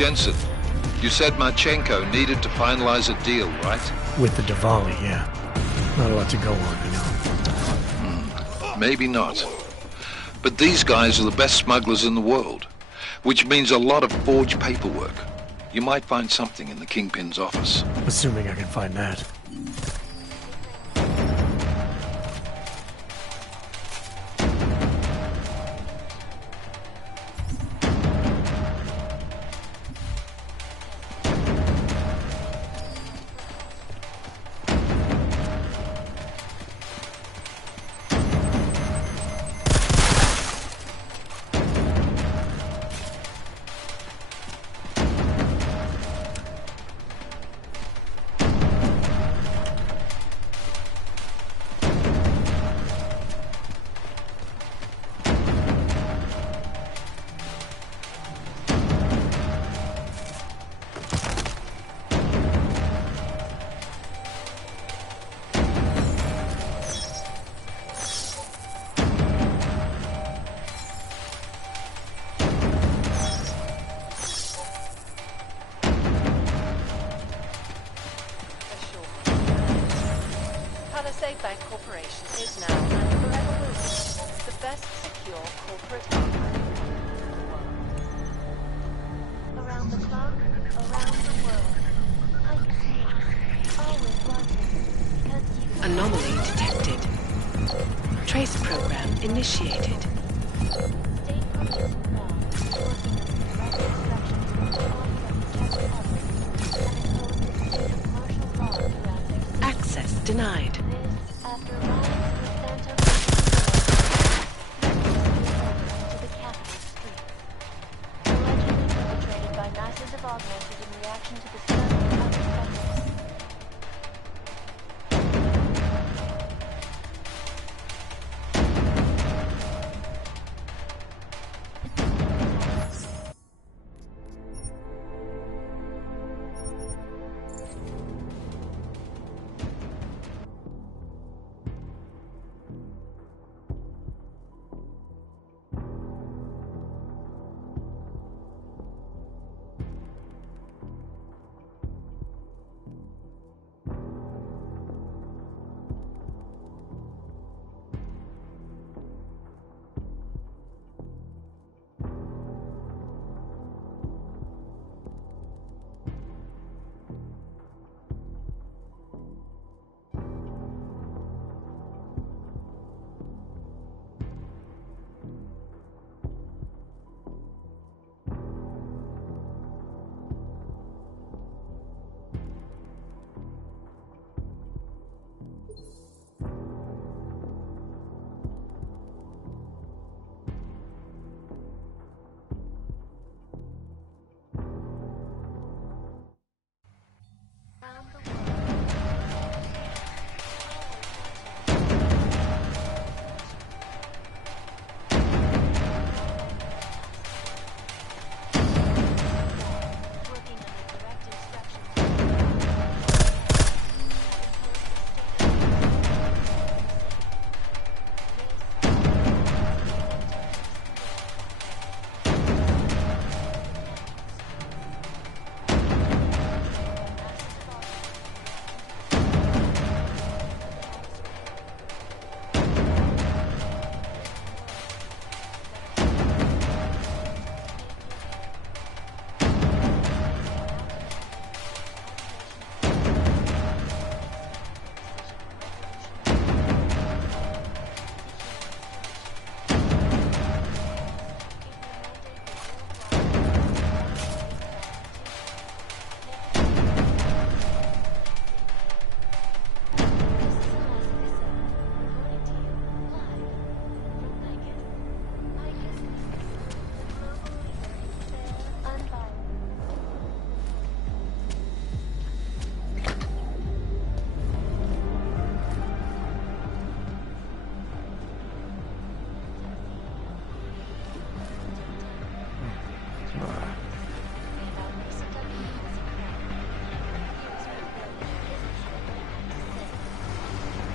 Jensen, you said Marchenko needed to finalize a deal, right? With the Diwali, yeah. Not a lot to go on, you know. Maybe not. But these guys are the best smugglers in the world, which means a lot of forged paperwork. You might find something in the Kingpin's office. Assuming I can find that. Bank Corporation is now and forever will be the best secure corporate hardware in the world. Around the clock, around the world. Picus News, always wanted, because you... Anomaly detected. Trace program initiated. State Police One, working on direct instructions from the Access denied. after arriving to the Phantom to the capital streets. Allegedly perpetrated by masses of augmented in reaction to the sudden unexpected.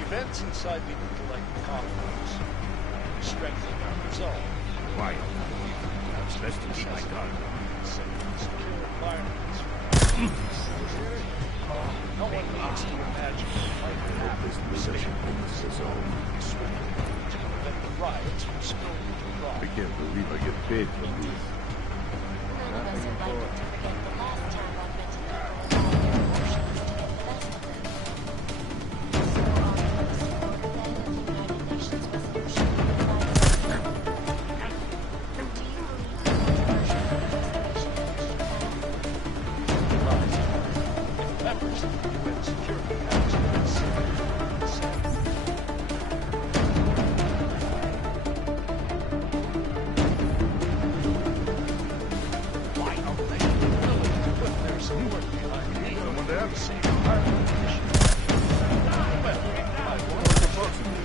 Events inside the intellect complex strengthen our resolve. Why? It's best to keep my guard. Secure environments. No one needs to imagine This recession is his own. to prevent the riots from spilling into Prague. I can't believe I get paid for this. None of us would like to forget the last time augmented people allowed their emotions to get the best of them. So omnibus order then of the United Nations resolution do you believe the version of the restoration If members of the UN Security Council consider why don't they be willing to put their support behind me when they're the same carbon issue? Well, I won't propose to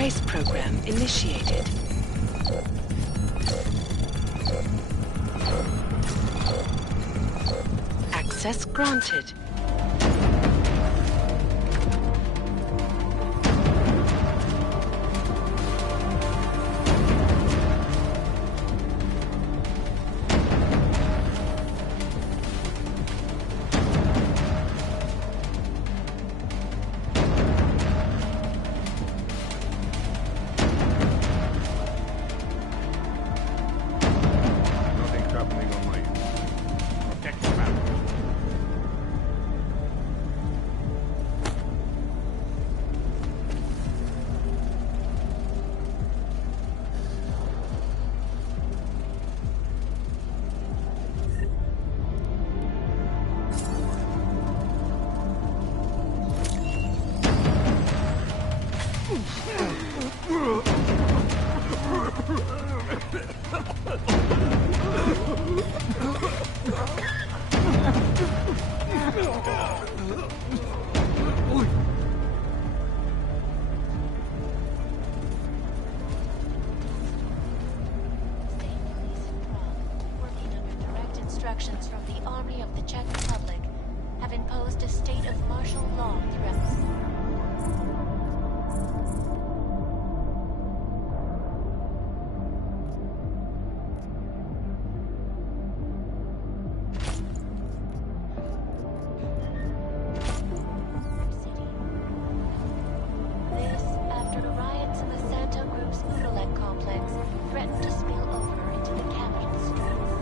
Trace program initiated. Access granted. Nothing's happening on my end. Protect the map. Instructions from the Army of the Czech Republic have imposed a state of martial law throughout. This after riots in the Santa Cruz Udalek complex threatened to spill over into the capital streets.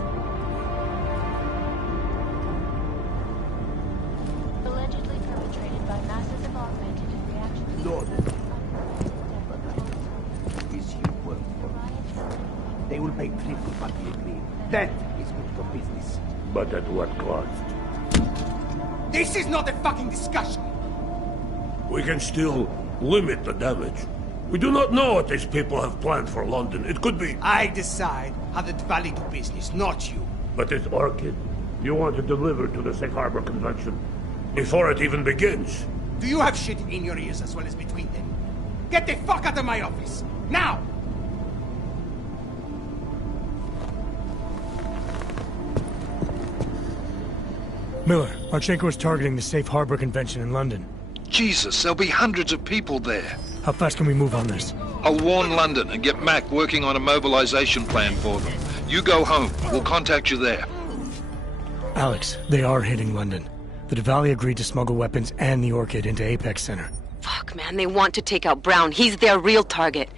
Allegedly perpetrated by masses of augmented in reaction to Lord, is you work for They will pay triple what we agreed. That is good for business. But at what cost? This is not a fucking discussion! We can still limit the damage. We do not know what these people have planned for London. It could be... I decide how the Valley do business, not you. But it's Orchid. You want to deliver to the Safe Harbor Convention before it even begins. Do you have shit in your ears as well as between them? Get the fuck out of my office! Now! Miller, Marchenko is targeting the Safe Harbor Convention in London. Jesus, there'll be hundreds of people there. How fast can we move on this? I'll warn London and get Mac working on a mobilization plan for them. You go home. We'll contact you there. Alex, they are hitting London. The Diwali agreed to smuggle weapons and the Orchid into Apex Center. Fuck, man, they want to take out Brown. He's their real target.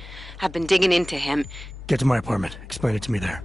I've been digging into him. Get to my apartment. Explain it to me there.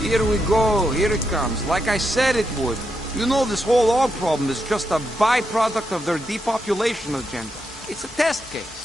Here we go, here it comes, like I said it would. You know this whole oil problem is just a byproduct of their depopulation agenda. It's a test case.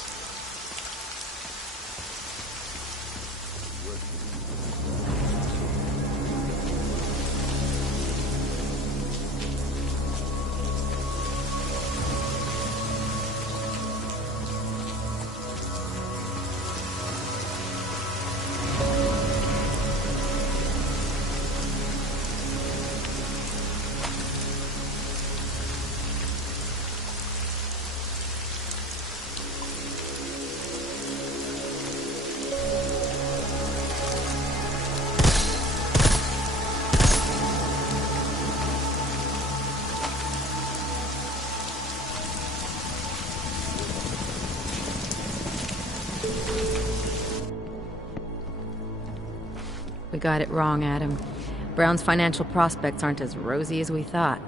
We got it wrong, Adam. Brown's financial prospects aren't as rosy as we thought.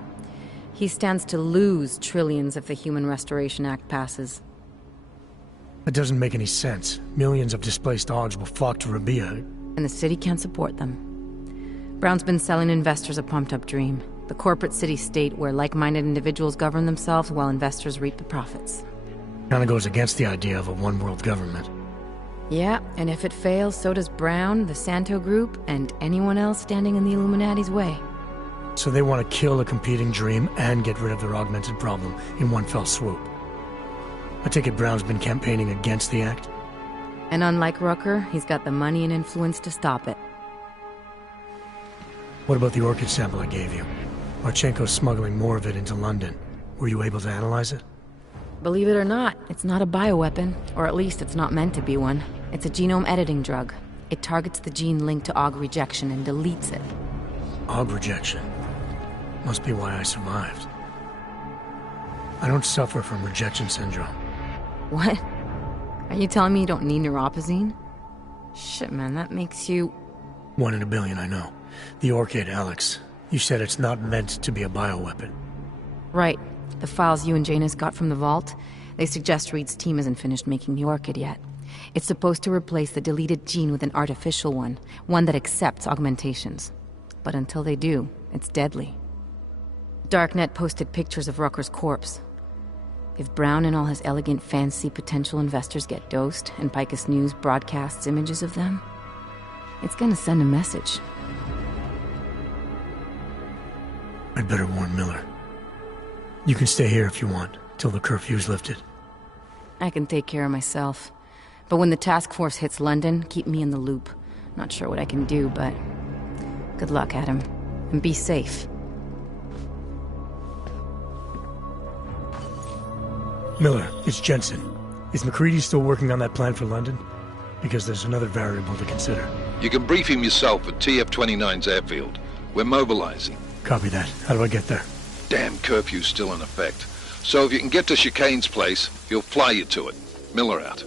He stands to lose trillions if the Human Restoration Act passes. That doesn't make any sense. Millions of displaced dogs will flock to Rabia. And the city can't support them. Brown's been selling investors a pumped-up dream. The corporate city-state where like-minded individuals govern themselves while investors reap the profits. Kinda goes against the idea of a one-world government. Yeah, and if it fails, so does Brown, the Santo Group, and anyone else standing in the Illuminati's way. So they want to kill a competing dream and get rid of their augmented problem in one fell swoop. I take it Brown's been campaigning against the act? And unlike Rucker, he's got the money and influence to stop it. What about the orchid sample I gave you? Marchenko's smuggling more of it into London. Were you able to analyze it? Believe it or not, it's not a bioweapon, or at least it's not meant to be one. It's a genome editing drug. It targets the gene linked to AUG rejection and deletes it. AUG rejection? Must be why I survived. I don't suffer from rejection syndrome. What? Are you telling me you don't need neuropazine? Shit, man, that makes you... 1 in a billion, I know. The orchid, Alex. You said it's not meant to be a bioweapon. Right. The files you and Janus got from the vault, they suggest Reed's team isn't finished making the orchid yet. It's supposed to replace the deleted gene with an artificial one that accepts augmentations. But until they do, it's deadly. Darknet posted pictures of Rucker's corpse. If Brown and all his elegant fancy potential investors get dosed, and Picus News broadcasts images of them, it's gonna send a message. I'd better warn Miller. You can stay here if you want, till the curfew's lifted. I can take care of myself. But when the task force hits London, keep me in the loop. Not sure what I can do, but... good luck, Adam. And be safe. Miller, it's Jensen. Is McCready still working on that plan for London? Because there's another variable to consider. You can brief him yourself at TF-29's airfield. We're mobilizing. Copy that. How do I get there? Damn curfew's still in effect. So if you can get to Chicane's place, he'll fly you to it. Miller out.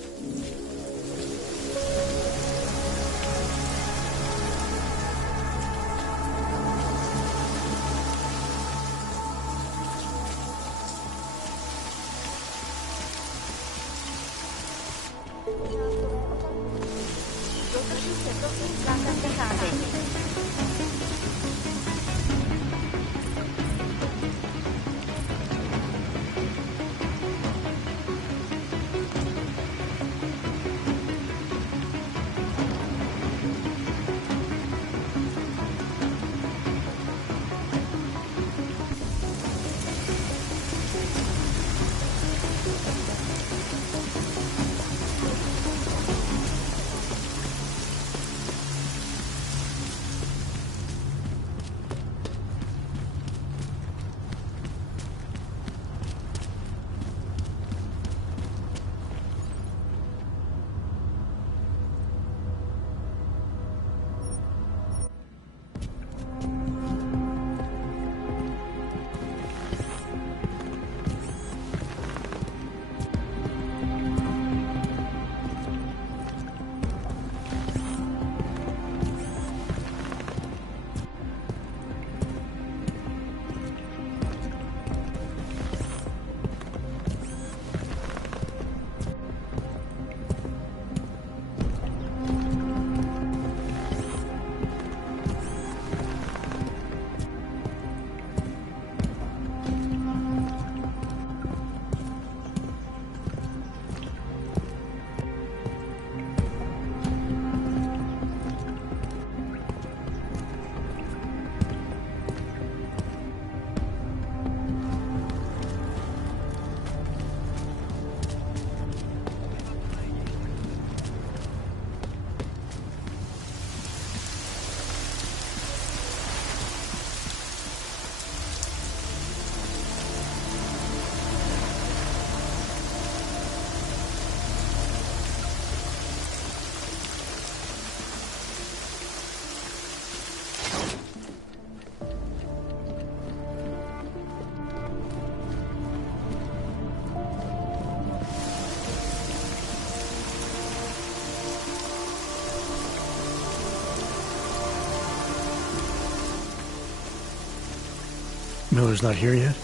Miller's not here yet?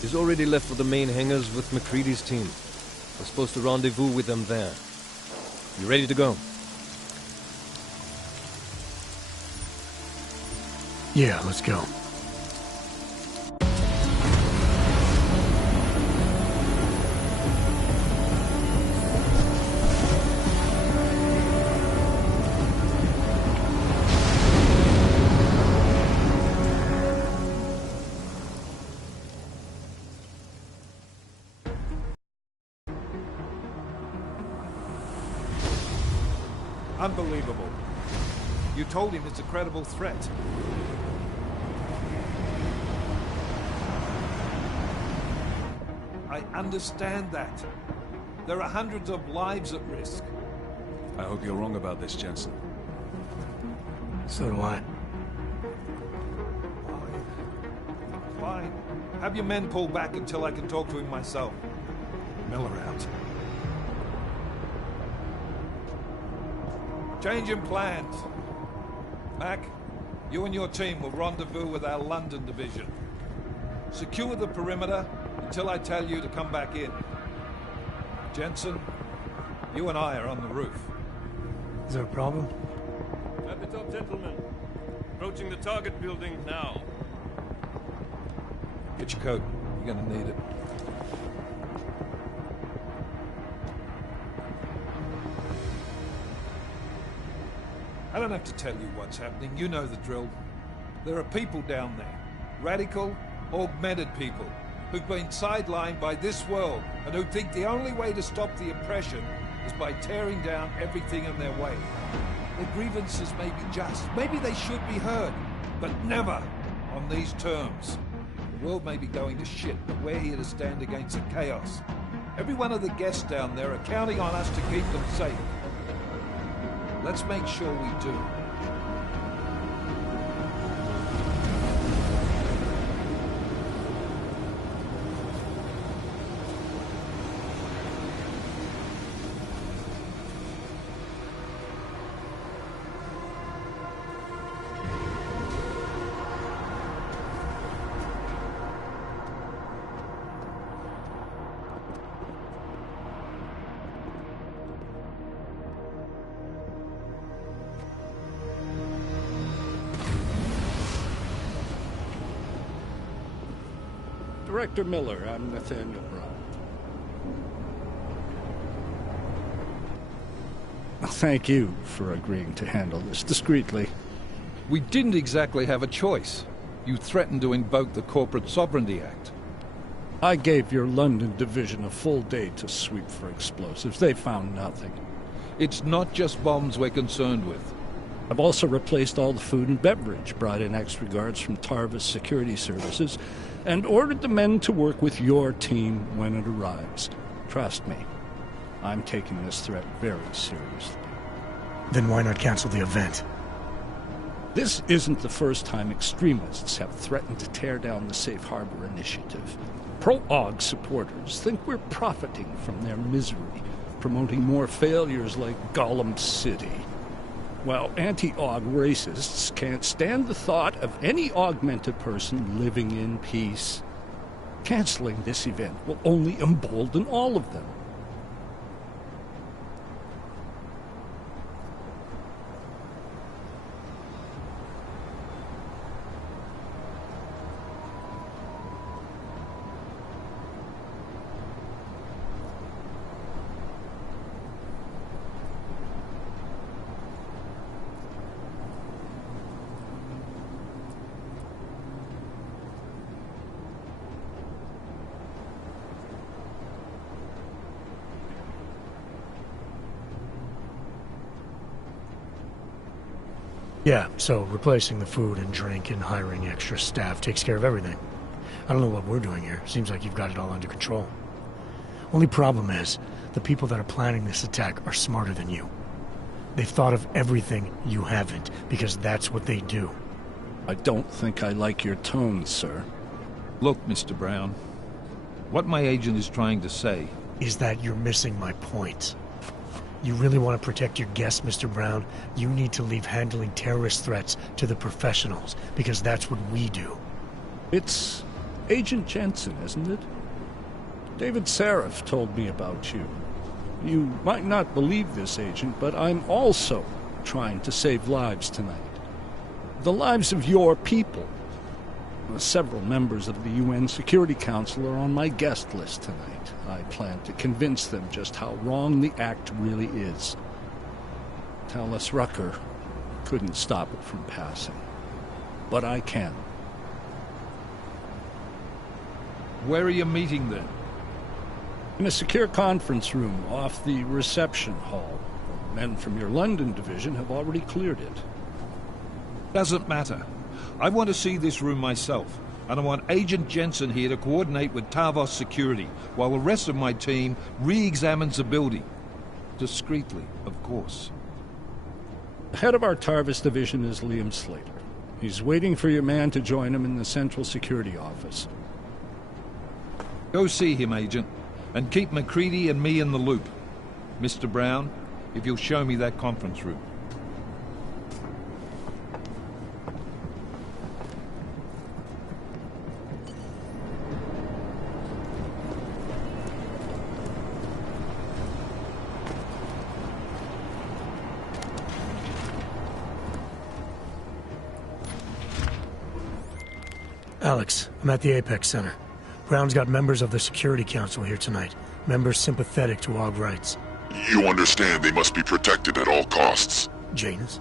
He's already left for the main hangars with McCready's team. We're supposed to rendezvous with them there. You ready to go? Yeah, let's go. Unbelievable. You told him it's a credible threat. I understand that. There are hundreds of lives at risk. I hope you're wrong about this, Jensen. So do I. Fine. Have your men pull back until I can talk to him myself. Miller out. Change in plans. Mac, you and your team will rendezvous with our London division. Secure the perimeter until I tell you to come back in. Jensen, you and I are on the roof. Is there a problem? At the top, gentlemen. Approaching the target building now. Get your coat. You're gonna need it. I don't have to tell you what's happening. You know the drill. There are people down there. Radical, augmented people who've been sidelined by this world and who think the only way to stop the oppression is by tearing down everything in their way. Their grievances may be just. Maybe they should be heard, but never on these terms. The world may be going to shit, but we're here to stand against the chaos. Every one of the guests down there are counting on us to keep them safe. Let's make sure we do. Director Miller, I'm Nathaniel Brown. Thank you for agreeing to handle this discreetly. We didn't exactly have a choice. You threatened to invoke the Corporate Sovereignty Act. I gave your London division a full day to sweep for explosives. They found nothing. It's not just bombs we're concerned with. I've also replaced all the food and beverage, brought in extra guards from Tarvis Security Services, and ordered the men to work with your team when it arrives. Trust me, I'm taking this threat very seriously. Then why not cancel the event? This isn't the first time extremists have threatened to tear down the Safe Harbor Initiative. Pro-AUG supporters think we're profiting from their misery, promoting more failures like Gollum City. While anti-AUG racists can't stand the thought of any augmented person living in peace. Canceling this event will only embolden all of them. Yeah, so replacing the food and drink and hiring extra staff takes care of everything. I don't know what we're doing here. Seems like you've got it all under control. Only problem is, the people that are planning this attack are smarter than you. They've thought of everything you haven't, because that's what they do. I don't think I like your tone, sir. Look, Mr. Brown, what my agent is trying to say is that you're missing my point. You really want to protect your guests, Mr. Brown? You need to leave handling terrorist threats to the professionals, because that's what we do. It's Agent Jensen, isn't it? David Seraph told me about you. You might not believe this, Agent, but I'm also trying to save lives tonight. The lives of your people. Several members of the UN Security Council are on my guest list tonight. I plan to convince them just how wrong the act really is. Tallis Rucker couldn't stop it from passing. But I can. Where are you meeting then? In a secure conference room off the reception hall. Men from your London division have already cleared it. Doesn't matter. I want to see this room myself, and I want Agent Jensen here to coordinate with Tarvos Security, while the rest of my team re-examines the building. Discreetly, of course. The head of our Tarvos division is Liam Slater. He's waiting for your man to join him in the Central Security Office. Go see him, Agent, and keep MacCready and me in the loop. Mr. Brown, if you'll show me that conference room. Alex, I'm at the Apex Center. Brown's got members of the Security Council here tonight. Members sympathetic to AUG rights. You understand they must be protected at all costs. Janus?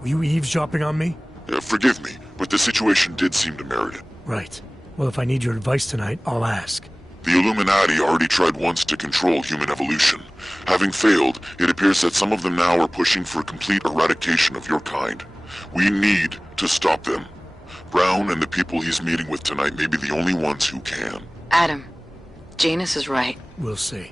Were you eavesdropping on me? Forgive me, but the situation did seem to merit it. Right. Well, if I need your advice tonight, I'll ask. The Illuminati already tried once to control human evolution. Having failed, it appears that some of them now are pushing for complete eradication of your kind. We need to stop them. Brown and the people he's meeting with tonight may be the only ones who can. Adam, Janus is right. We'll see.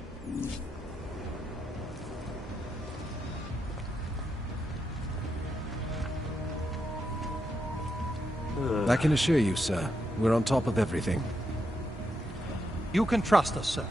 I can assure you, sir, we're on top of everything. You can trust us, sir.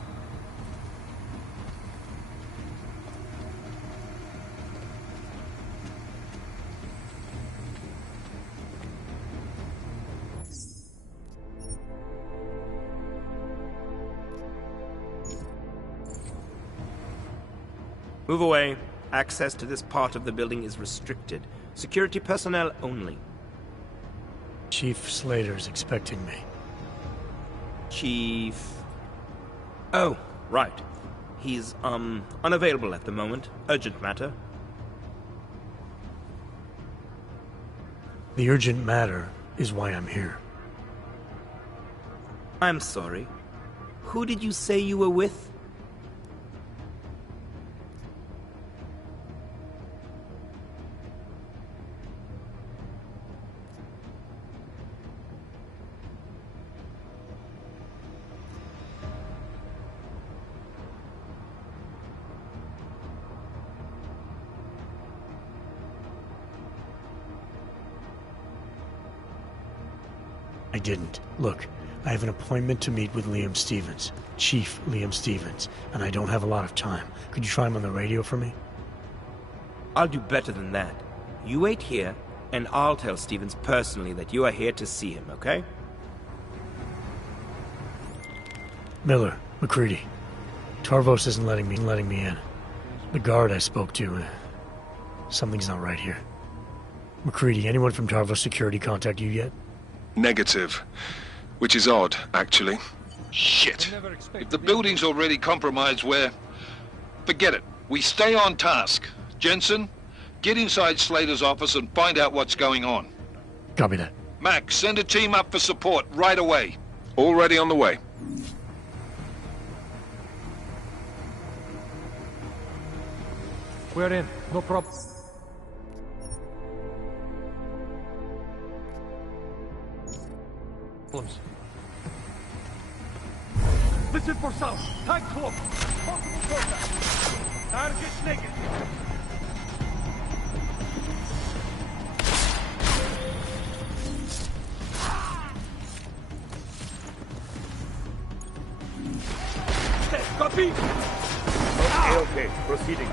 Move away. Access to this part of the building is restricted. Security personnel only. Chief Slater's expecting me. Chief... Oh, right. He's, unavailable at the moment. Urgent matter. The urgent matter is why I'm here. I'm sorry. Who did you say you were with? I didn't. Look, I have an appointment to meet with Liam Stevens, Chief Liam Stevens, and I don't have a lot of time. Could you try him on the radio for me? I'll do better than that. You wait here, and I'll tell Stevens personally that you are here to see him, okay? Miller, MacCready. Tarvos isn't letting me in. The guard I spoke to, something's not right here. MacCready, anyone from Tarvos Security contact you yet? Negative. Which is odd, actually. Shit. If the building's already compromised, forget it. We stay on task. Jensen, get inside Slater's office and find out what's going on. Copy that. Max, send a team up for support right away. Already on the way. We're in. No problem. Listen for sound. Tight close. Possible contact. Target negative. Copy. Okay. Proceeding.